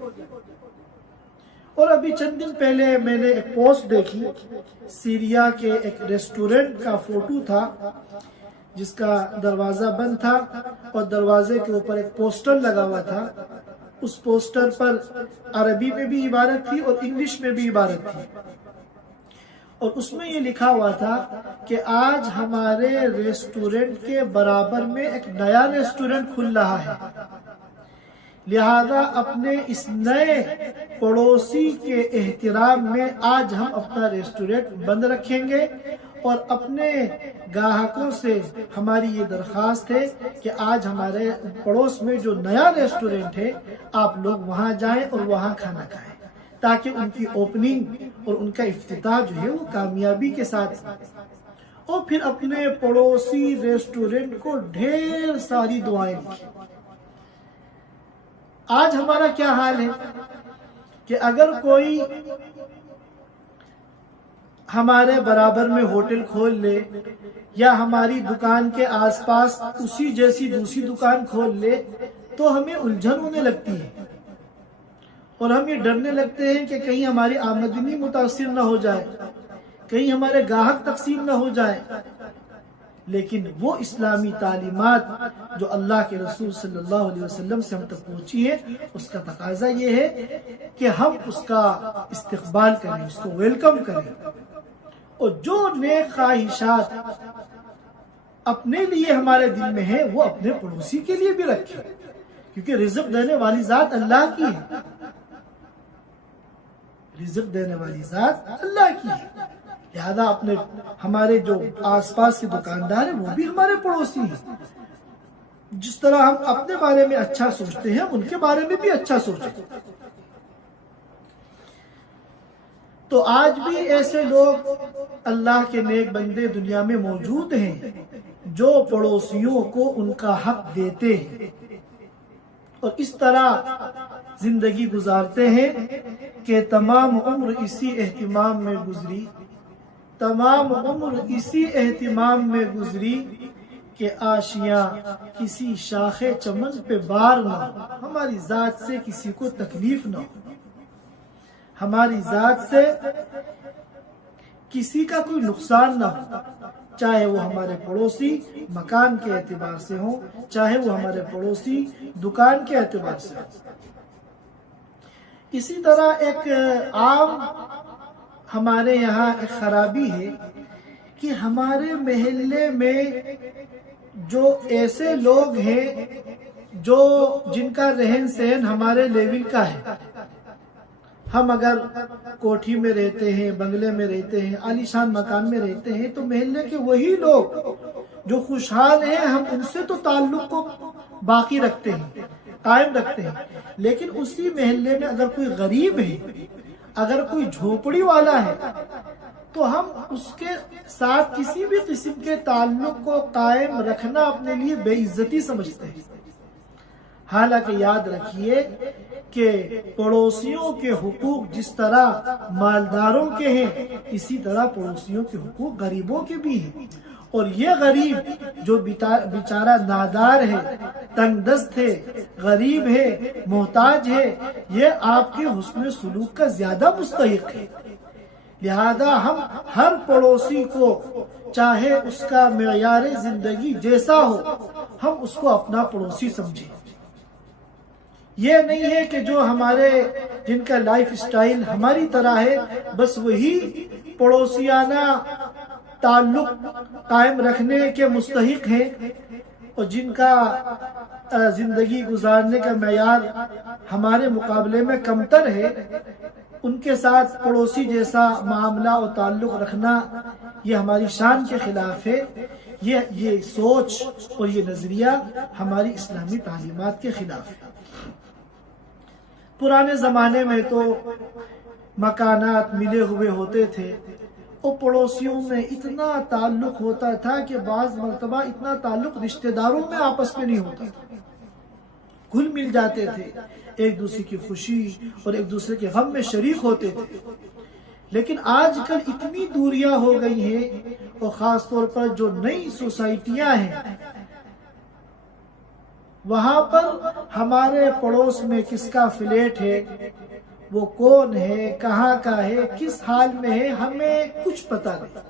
اور ابھی چند دن پہلے میں نے ایک پوسٹ دیکھی، سیریا کے ایک ریسٹورنٹ کا فوٹو تھا جس کا دروازہ بند تھا اور دروازے کے اوپر ایک پوسٹر لگا ہوا تھا، اس پوسٹر پر عربی میں بھی عبارت تھی اور انگلش میں بھی عبارت تھی، اور اس میں یہ لکھا ہوا تھا کہ آج ہمارے ریسٹورنٹ کے برابر میں ایک نیا ریسٹورنٹ کھل رہا ہے لہذا اپنے اس نئے پڑوسی کے احترام میں آج ہم اپنا ریسٹورینٹ بند رکھیں گے، اور اپنے گاہکوں سے ہماری یہ درخواست ہے کہ آج ہمارے پڑوس میں جو نیا ریسٹورینٹ ہے آپ لوگ وہاں جائیں اور وہاں کھانا کھائیں، تاکہ ان کی اوپننگ اور ان کا افتتاح جو ہے وہ کامیابی کے ساتھ، اور پھر اپنے پڑوسی ریسٹورینٹ کو ڈھیر ساری دعائیں لکھیں۔ آج ہمارا کیا حال ہے کہ اگر کوئی ہمارے برابر میں ہوٹل کھول لے یا ہماری دکان کے آس پاس اسی جیسی دوسری دکان کھول لے تو ہمیں الجھن ہونے لگتی ہے، اور ہم یہ ڈرنے لگتے ہیں کہ کہیں ہماری آمدنی متاثر نہ ہو جائے، کہیں ہمارے گاہک تقسیم نہ ہو جائے۔ لیکن وہ اسلامی تعلیمات جو اللہ کے رسول صلی اللہ علیہ وسلم سے ہم تک پہنچی ہے، اس کا تقاضا یہ ہے کہ ہم اس کا استقبال کریں، اس کو ویلکم کریں، اور جو نیک خواہشات اپنے لیے ہمارے دل میں ہیں وہ اپنے پڑوسی کے لیے بھی رکھیں، کیونکہ رزق دینے والی ذات اللہ کی ہے، رزق دینے والی ذات اللہ کی ہے۔ لہذا اپنے ہمارے جو آس پاس کے دکاندار ہیں وہ بھی ہمارے پڑوسی ہیں، جس طرح ہم اپنے بارے میں اچھا سوچتے ہیں ان کے بارے میں بھی اچھا سوچیں۔ تو آج بھی ایسے لوگ اللہ کے نیک بندے دنیا میں موجود ہیں جو پڑوسیوں کو ان کا حق دیتے ہیں، اور اس طرح زندگی گزارتے ہیں کہ تمام عمر اسی اہتمام میں گزری، تمام عمر اسی اہتمام میں گزری کہ آشیاں کسی شاخ چمن پہ بار نہ ہو، ہماری ذات سے کسی کو تکلیف نہ ہو، ہماری ذات سے کسی کا کوئی نقصان نہ ہو، چاہے وہ ہمارے پڑوسی مکان کے اعتبار سے ہوں، چاہے وہ ہمارے پڑوسی دکان کے اعتبار سے ہوں۔ اسی طرح ایک عام ہمارے یہاں ایک خرابی ہے کہ ہمارے محلے میں جو ایسے لوگ ہیں جن کا رہن سہن ہمارے لیول کا ہے، ہم اگر کوٹھی میں رہتے ہیں، بنگلے میں رہتے ہیں، عالی شان مکان میں رہتے ہیں، تو محلے کے وہی لوگ جو خوشحال ہیں ہم ان سے تو تعلق کو باقی رکھتے ہیں، قائم رکھتے ہیں، لیکن اسی محلے میں اگر کوئی غریب ہے، اگر کوئی جھوپڑی والا ہے، تو ہم اس کے ساتھ کسی بھی قسم کے تعلق کو قائم رکھنا اپنے لیے بے عزتی سمجھتے ہیں۔ حالانکہ یاد رکھیے کہ پڑوسیوں کے حقوق جس طرح مالداروں کے ہیں، اسی طرح پڑوسیوں کے حقوق غریبوں کے بھی ہیں، اور یہ غریب جو بیچارہ نادار ہے، تنگ دست ہے، غریب ہے، محتاج ہے، یہ آپ کے حسن سلوک کا زیادہ مستحق ہے۔ لہذا ہم ہر پڑوسی کو، چاہے اس کا معیار زندگی جیسا ہو، ہم اس کو اپنا پڑوسی سمجھیں۔ یہ نہیں ہے کہ جو ہمارے جن کا لائف سٹائل ہماری طرح ہے بس وہی پڑوسیانہ تعلق قائم رکھنے کے مستحق ہیں، اور جن کا زندگی گزارنے کا معیار ہمارے مقابلے میں کمتر ہے، ان کے ساتھ پڑوسی جیسا معاملہ اور تعلق رکھنا یہ ہماری شان کے خلاف ہے۔ یہ سوچ اور یہ نظریہ ہماری اسلامی تعلیمات کے خلاف ہے۔ پرانے زمانے میں تو مکانات ملے ہوئے ہوتے تھے، اور پڑوسیوں میں اتنا تعلق ہوتا تھا کہ بعض مرتبہ اتنا تعلق رشتہ داروں میں آپس میں نہیں ہوتا تھا، گھل مل جاتے تھے، ایک دوسرے کی خوشی اور ایک دوسرے کے غم میں شریک ہوتے تھے۔ لیکن آج کل اتنی دوریاں ہو گئی ہیں، اور خاص طور پر جو نئی سوسائٹیاں ہیں وہاں پر ہمارے پڑوس میں کس کا فلیٹ ہے، وہ کون ہے، کہاں کا ہے، کس حال میں ہے، ہمیں کچھ پتہ نہیں۔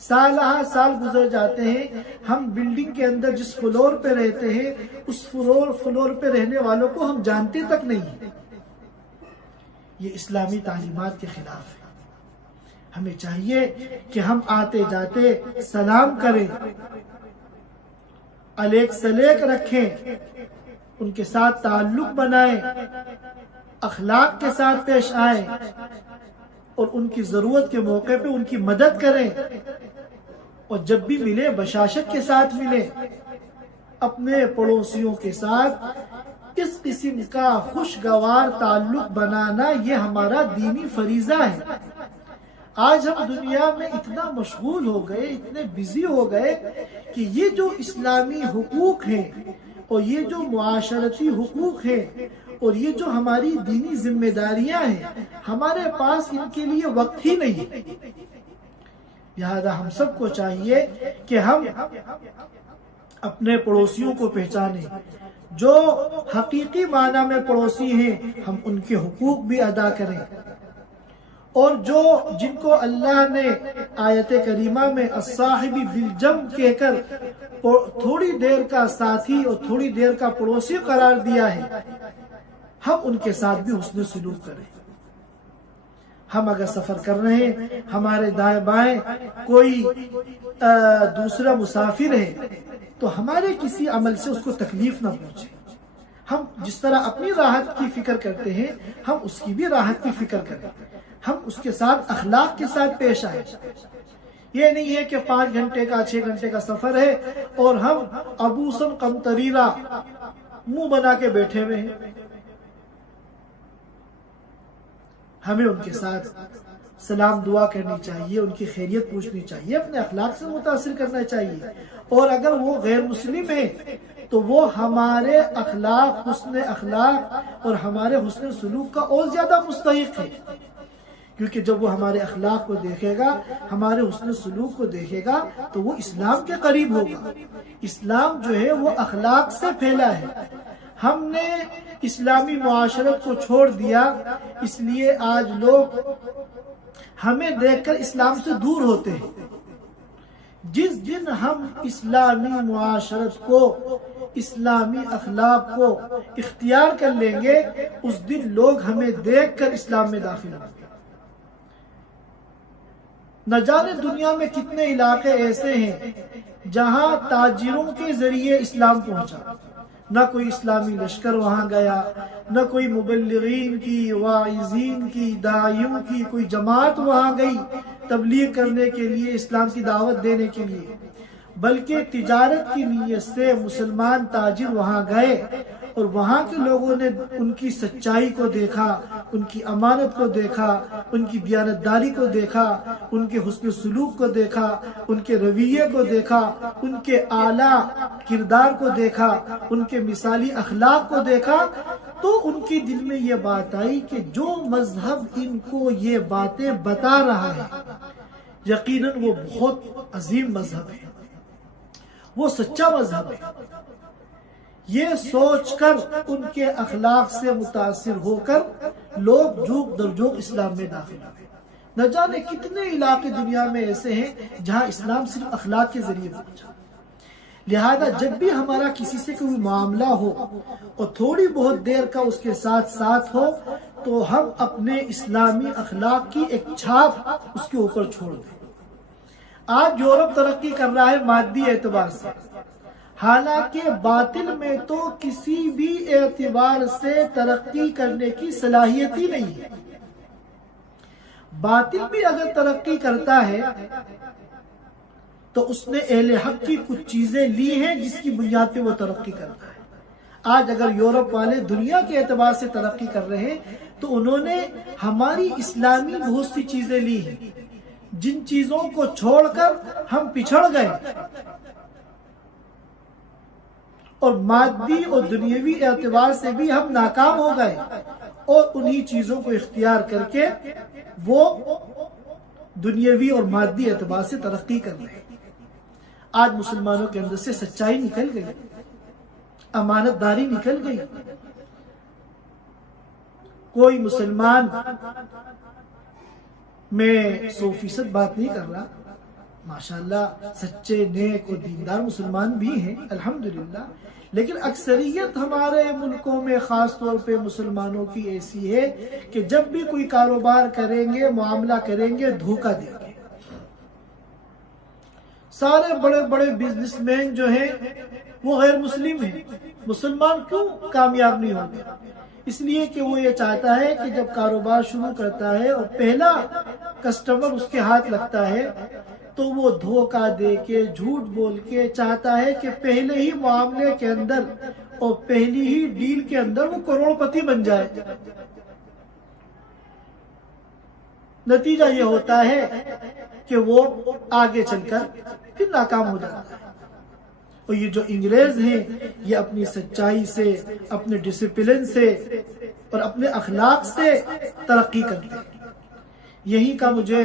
سالہ سال گزر جاتے ہیں، ہم بلڈنگ کے اندر جس فلور پہ رہتے ہیں اس فلور پہ رہنے والوں کو ہم جانتے تک نہیں ہیں۔ یہ اسلامی تعلیمات کے خلاف ہے۔ ہمیں چاہیے کہ ہم آتے جاتے سلام کریں، علیک سلیک رکھیں، ان کے ساتھ تعلق بنائیں، اخلاق کے ساتھ پیش آئیں اور ان کی ضرورت کے موقع پہ ان کی مدد کریں، اور جب بھی ملے بشاشت کے ساتھ ملیں۔ اپنے پڑوسیوں کے ساتھ اس قسم کا خوشگوار تعلق بنانا یہ ہمارا دینی فریضہ ہے۔ آج ہم دنیا میں اتنا مشغول ہو گئے، اتنے بزی ہو گئے کہ یہ جو اسلامی حقوق ہیں اور یہ جو معاشرتی حقوق ہیں اور یہ جو ہماری دینی ذمہ داریاں ہیں، ہمارے پاس ان کے لیے وقت ہی نہیں ہے۔ لہذا ہم سب کو چاہیے کہ ہم اپنے پڑوسیوں کو پہچانیں، جو حقیقی معنی میں پڑوسی ہیں ہم ان کے حقوق بھی ادا کریں، اور جن کو اللہ نے آیت کریمہ میں الصاحب بالجنب کہہ کر تھوڑی دیر کا ساتھی اور تھوڑی دیر کا پڑوسی قرار دیا ہے، ہم ان کے ساتھ بھی حسن سلوک کریں۔ ہم اگر سفر کر رہے ہیں، ہمارے دائیں بائیں کوئی دوسرا مسافر ہے تو ہمارے کسی عمل سے اس کو تکلیف نہ پہنچے۔ ہم جس طرح اپنی راحت کی فکر کرتے ہیں ہم اس کی بھی راحت کی فکر کریں، ہم اس کے ساتھ اخلاق کے ساتھ پیش آئیں۔ یہ نہیں ہے کہ 5 گھنٹے کا 6 گھنٹے کا سفر ہے اور ہم ابوسن قمطریرہ منہ بنا کے بیٹھے ہوئے ہیں۔ ہمیں ان کے ساتھ سلام دعا کرنی چاہیے، ان کی خیریت پوچھنی چاہیے، اپنے اخلاق سے متاثر کرنا چاہیے، اور اگر وہ غیر مسلم ہیں تو وہ ہمارے اخلاق، حسن اخلاق اور ہمارے حسن سلوک کا اور زیادہ مستحق ہے، کیونکہ جب وہ ہمارے اخلاق کو دیکھے گا، ہمارے حسن سلوک کو دیکھے گا تو وہ اسلام کے قریب ہوگا۔ اسلام جو ہے وہ اخلاق سے پھیلا ہے۔ ہم نے اسلامی معاشرت کو چھوڑ دیا، اس لیے آج لوگ ہمیں دیکھ کر اسلام سے دور ہوتے ہیں۔ جس دن ہم اسلامی معاشرت کو، اسلامی اخلاق کو اختیار کر لیں گے، اس دن لوگ ہمیں دیکھ کر اسلام میں داخل ہوں گے۔ نہ جانے دنیا میں کتنے علاقے ایسے ہیں جہاں تاجروں کے ذریعے اسلام پہنچا، نہ کوئی اسلامی لشکر وہاں گیا، نہ کوئی مبلغین کی، واعظین کی، داعیوں کی کوئی جماعت وہاں گئی تبلیغ کرنے کے لیے، اسلام کی دعوت دینے کے لیے، بلکہ تجارت کی نیت سے مسلمان تاجر وہاں گئے اور وہاں کے لوگوں نے ان کی سچائی کو دیکھا، ان کی امانت کو دیکھا، ان کی دیانتداری کو دیکھا، ان کے حسن سلوک کو دیکھا، ان کے رویے کو دیکھا، ان کے اعلیٰ کردار کو دیکھا، ان کے مثالی اخلاق کو دیکھا، تو ان کے دل میں یہ بات آئی کہ جو مذہب ان کو یہ باتیں بتا رہا ہے یقیناً وہ بہت عظیم مذہب ہے، وہ سچا مذہب ہے۔ یہ سوچ کر ان کے اخلاق سے متاثر ہو کر لوگ جوق در جوق اسلام میں داخل ہوئے۔ نہ جانے کتنے علاقے دنیا میں ایسے ہیں جہاں اسلام صرف اخلاق کے ذریعے پہنچا۔ لہذا جب بھی ہمارا کسی سے کوئی معاملہ ہو اور تھوڑی بہت دیر کا اس کے ساتھ ہو تو ہم اپنے اسلامی اخلاق کی ایک چھاپ اس کے اوپر چھوڑ دیں۔ آج یورپ ترقی کر رہا ہے مادی اعتبار سے، حالانکہ باطل میں تو کسی بھی اعتبار سے ترقی کرنے کی صلاحیت ہی نہیں ہے۔ باطل بھی اگر ترقی کرتا ہے تو اس نے اہل حق کی کچھ چیزیں لی ہیں جس کی بنیاد پہ وہ ترقی کرتا ہے۔ آج اگر یورپ والے دنیا کے اعتبار سے ترقی کر رہے ہیں تو انہوں نے ہماری اسلامی بہت سی چیزیں لی ہیں، جن چیزوں کو چھوڑ کر ہم پچھڑ گئے اور مادی اور دنیاوی اعتبار سے بھی ہم ناکام ہو گئے، اور انہی چیزوں کو اختیار کر کے وہ دنیاوی اور مادی اعتبار سے ترقی کر رہے ہیں۔ آج مسلمانوں کے اندر سے سچائی نکل گئی، امانت داری نکل گئی۔ کوئی مسلمان، میں 100% بات نہیں کر رہا، ماشاءاللہ سچے نیک اور دیندار مسلمان بھی ہیں الحمدللہ، لیکن اکثریت ہمارے ملکوں میں خاص طور پہ مسلمانوں کی ایسی ہے کہ جب بھی کوئی کاروبار کریں گے، معاملہ کریں گے، دھوکہ دیں گے۔ سارے بڑے بڑے بزنس مین جو ہیں وہ غیر مسلم ہیں، مسلمان کیوں کامیاب نہیں ہوگا؟ اس لیے کہ وہ یہ چاہتا ہے کہ جب کاروبار شروع کرتا ہے اور پہلا کسٹمر اس کے ہاتھ لگتا ہے تو وہ دھوکہ دے کے جھوٹ بول کے چاہتا ہے کہ پہلے ہی معاملے کے اندر اور پہلی ہی ڈیل کے اندر وہ کروڑ پتی بن جائے۔ نتیجہ یہ ہوتا ہے کہ وہ آگے چل کر پھر ناکام ہو جاتا ہے۔ اور یہ جو انگریز ہیں یہ اپنی سچائی سے، اپنے ڈسپلن سے اور اپنے اخلاق سے ترقی کرتے ہیں۔ یہی کا مجھے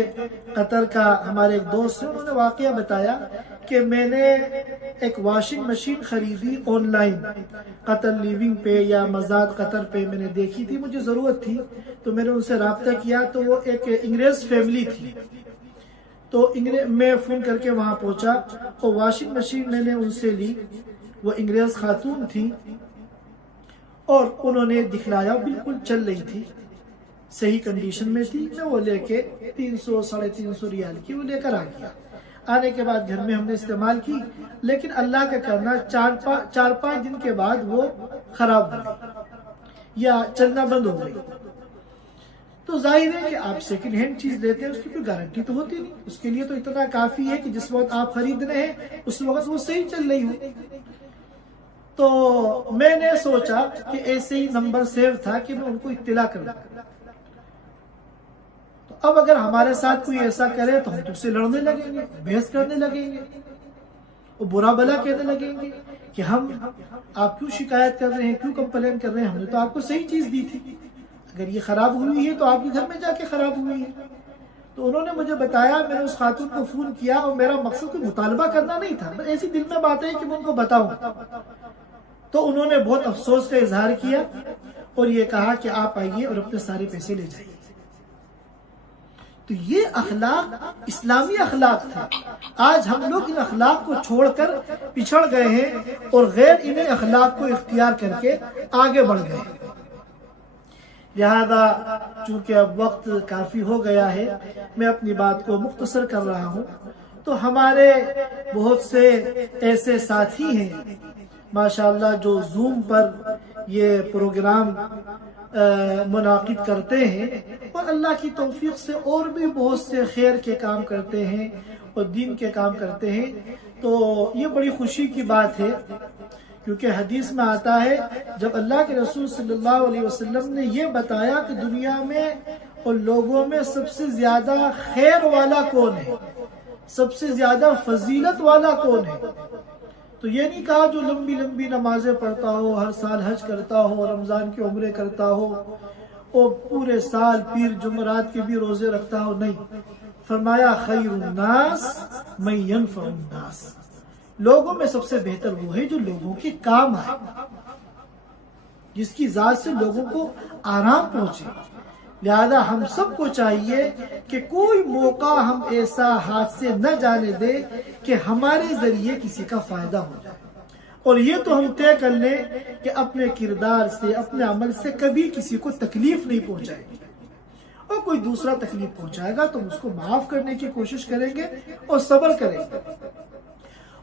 قطر کا ہمارے ایک دوست ہیں، انہوں نے واقعہ بتایا کہ میں نے ایک واشنگ مشین خریدی آن لائن، قطر لیونگ پہ یا مزاد قطر پہ میں نے دیکھی تھی، مجھے ضرورت تھی تو میں نے ان سے رابطہ کیا، تو وہ ایک انگریز فیملی تھی، تو میں فون کر کے وہاں پہنچا اور واشنگ مشین میں نے ان سے لی، وہ انگریز خاتون تھی اور انہوں نے دکھلایا، بالکل چل رہی تھی، صحیح کنڈیشن میں تھی۔ میں وہ لے کے 300 ساڑھے 300 ریال کی وہ لے کر آ گیا۔ آنے کے بعد گھر میں ہم نے استعمال کی، لیکن اللہ کا کرنا 4-5 دن کے بعد وہ خراب ہو گئی یا چلنا بند ہو گئی۔ تو ظاہر ہے کہ آپ سیکنڈ ہینڈ چیز لیتے ہیں، اس کی کوئی گارنٹی تو ہوتی نہیں، اس کے لیے تو اتنا کافی ہے کہ جس وقت آپ خرید رہے ہیں اس وقت وہ صحیح چل رہی ہو۔ تو میں نے سوچا کہ ایسے ہی نمبر سیو تھا کہ میں ان کو اطلاع کر دوں۔ تو اب اگر ہمارے ساتھ کوئی ایسا کرے تو ہم تو اس سے لڑنے لگیں گے، بحث کرنے لگیں گے، وہ برا بلا کہنے لگیں گے کہ ہم آپ کیوں شکایت کر رہے ہیں، کیوں کمپلین کر رہے ہیں، ہم نے تو آپ کو صحیح چیز دی تھی، اگر یہ خراب ہوئی ہے تو آپ کے گھر میں جا کے خراب ہوئی ہے۔ تو انہوں نے مجھے بتایا، میں نے اس خاتون کو فون کیا اور میرا مقصد کوئی مطالبہ کرنا نہیں تھا، بس ایسی دل میں بات ہے کہ میں ان کو بتاؤں۔ تو انہوں نے بہت افسوس کا اظہار کیا اور یہ کہا کہ آپ آئیے اور اپنے سارے پیسے لے جائیے۔ تو یہ اخلاق اسلامی اخلاق تھا۔ آج ہم لوگ ان اخلاق کو چھوڑ کر پچھڑ گئے ہیں اور غیر انہیں اخلاق کو اختیار کر کے آگے بڑھ گئے ہیں۔ لہذا چونکہ اب وقت کافی ہو گیا ہے، میں اپنی بات کو مختصر کر رہا ہوں۔ تو ہمارے بہت سے ایسے ساتھی ہیں ماشاءاللہ جو زوم پر یہ پروگرام منعقد کرتے ہیں اور اللہ کی توفیق سے اور بھی بہت سے خیر کے کام کرتے ہیں اور دین کے کام کرتے ہیں، تو یہ بڑی خوشی کی بات ہے، کیونکہ حدیث میں آتا ہے جب اللہ کے رسول صلی اللہ علیہ وسلم نے یہ بتایا کہ دنیا میں اور لوگوں میں سب سے زیادہ خیر والا کون ہے، سب سے زیادہ فضیلت والا کون ہے، تو یہ نہیں کہا جو لمبی لمبی نمازیں پڑھتا ہو، ہر سال حج کرتا ہو، رمضان کے عمرے کرتا ہو اور پورے سال پیر جمعرات کے بھی روزے رکھتا ہو، نہیں، فرمایا خیر الناس من ينفع الناس، لوگوں میں سب سے بہتر وہ ہے جو لوگوں کے کام آئے، جس کی ذات سے لوگوں کو آرام پہنچے۔ لہذا ہم سب کو چاہیے کہ کوئی موقع ہم ایسا ہاتھ سے نہ جانے دے کہ ہمارے ذریعے کسی کا فائدہ ہو جائے، اور یہ تو ہم طے کر لیں کہ اپنے کردار سے، اپنے عمل سے کبھی کسی کو تکلیف نہیں پہنچائیں گے، اور کوئی دوسرا تکلیف پہنچائے گا تو ہم اس کو معاف کرنے کی کوشش کریں گے اور صبر کریں گے۔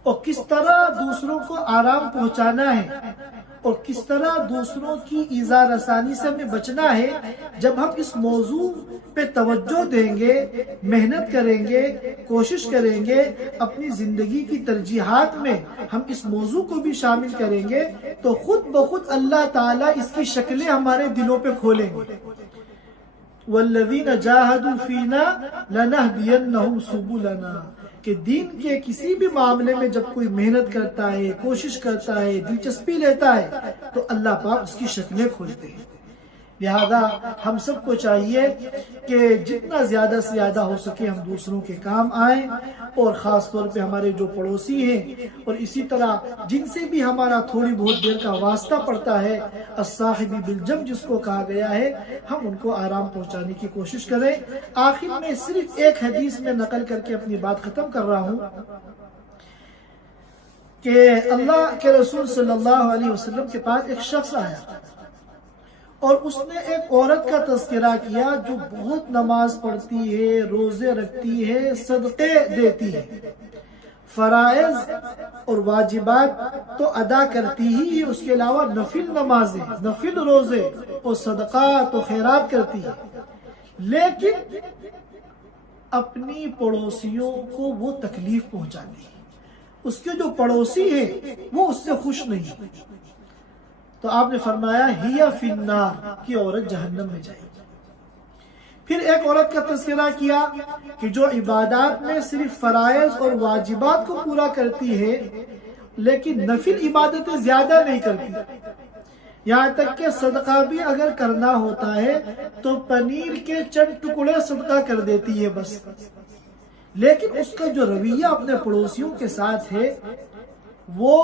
اور کس طرح دوسروں کو آرام پہنچانا ہے اور کس طرح دوسروں کی ایذا رسانی سے ہمیں بچنا ہے، جب ہم اس موضوع پہ توجہ دیں گے، محنت کریں گے، کوشش کریں گے، اپنی زندگی کی ترجیحات میں ہم اس موضوع کو بھی شامل کریں گے، تو خود بخود اللہ تعالیٰ اس کی شکلیں ہمارے دلوں پہ کھولیں گے۔ وَالَّذِينَ جَاهَدُوا فِينَا لَنَهْدِيَنَّهُمْ سُبُلَنَا، کہ دین کے کسی بھی معاملے میں جب کوئی محنت کرتا ہے، کوشش کرتا ہے، دلچسپی لیتا ہے، تو اللہ پاک اس کی شکلیں کھولتے ہیں۔ لہذا ہم سب کو چاہیے کہ جتنا زیادہ سے زیادہ ہو سکے ہم دوسروں کے کام آئیں، اور خاص طور پہ ہمارے جو پڑوسی ہیں اور اسی طرح جن سے بھی ہمارا تھوڑی بہت دیر کا واسطہ پڑتا ہے، الصاحب بالجنب جس کو کہا گیا ہے، ہم ان کو آرام پہنچانے کی کوشش کریں۔ آخر میں صرف ایک حدیث میں نقل کر کے اپنی بات ختم کر رہا ہوں کہ اللہ کے رسول صلی اللہ علیہ وسلم کے پاس ایک شخص آیا اور اس نے ایک عورت کا تذکرہ کیا جو بہت نماز پڑھتی ہے، روزے رکھتی ہے، صدقے دیتی ہے۔ فرائض اور واجبات تو ادا کرتی ہی، اس کے علاوہ نفل نمازیں، نفل روزے اور صدقات و خیرات کرتی ہے، لیکن اپنی پڑوسیوں کو وہ تکلیف پہنچاتی ہے، اس کے جو پڑوسی ہیں وہ اس سے خوش نہیں۔ تو آپ نے فرمایا ہی فی النار، کی عورت جہنم میں جائے گی۔ پھر ایک عورت کا تذکرہ کیا کہ جو عبادات میں صرف فرائض اور واجبات کو پورا کرتی ہے لیکن نفل عبادتیں زیادہ نہیں کرتی، یہاں تک کہ صدقہ بھی اگر کرنا ہوتا ہے تو پنیر کے چند ٹکڑے صدقہ کر دیتی ہے بس، لیکن اس کا جو رویہ اپنے پڑوسیوں کے ساتھ ہے وہ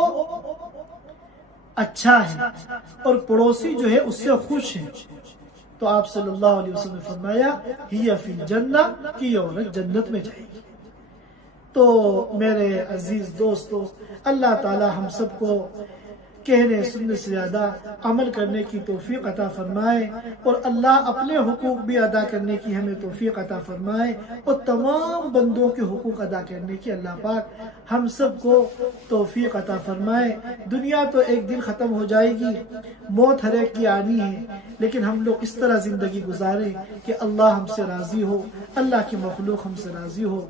اچھا ہے اور پڑوسی جو ہے اس سے خوش ہے، تو آپ صلی اللہ علیہ وسلم نے فرمایا ہی فی الجنہ، کی عورت جنت میں جائے گی۔ تو میرے عزیز دوستو، اللہ تعالی ہم سب کو کہنے سننے سے زیادہ عمل کرنے کی توفیق عطا فرمائے، اور اللہ اپنے حقوق بھی ادا کرنے کی ہمیں توفیق عطا فرمائے، اور تمام بندوں کے حقوق ادا کرنے کی اللہ پاک ہم سب کو توفیق عطا فرمائے۔ دنیا تو ایک دن ختم ہو جائے گی، موت ہر ایک کی آنی ہے، لیکن ہم لوگ اس طرح زندگی گزاریں کہ اللہ ہم سے راضی ہو، اللہ کی مخلوق ہم سے راضی ہو۔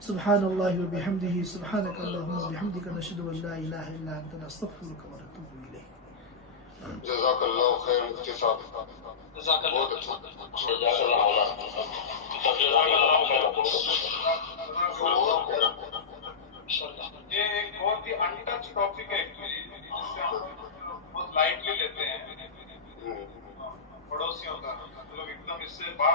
سبحان اللہ و بحمدہ، سبحانک اللہم و بحمدک، نشہد ان لا الہ الا انت، نستغفرک و نتوب الیک۔ جزاک اللہ خیر مفتی صاحب، جزاک اللہ بہت اچھا۔ جزاک اللہ مولانا، جزاک اللہ خیر۔ یہ ایک بہت ہی انٹچ ٹاپک ہے ایکچولی، جس سے ہم بہت لائٹلی لیتے ہیں، پڑوسیوں کا، لوگ ایک دم اس سے باہر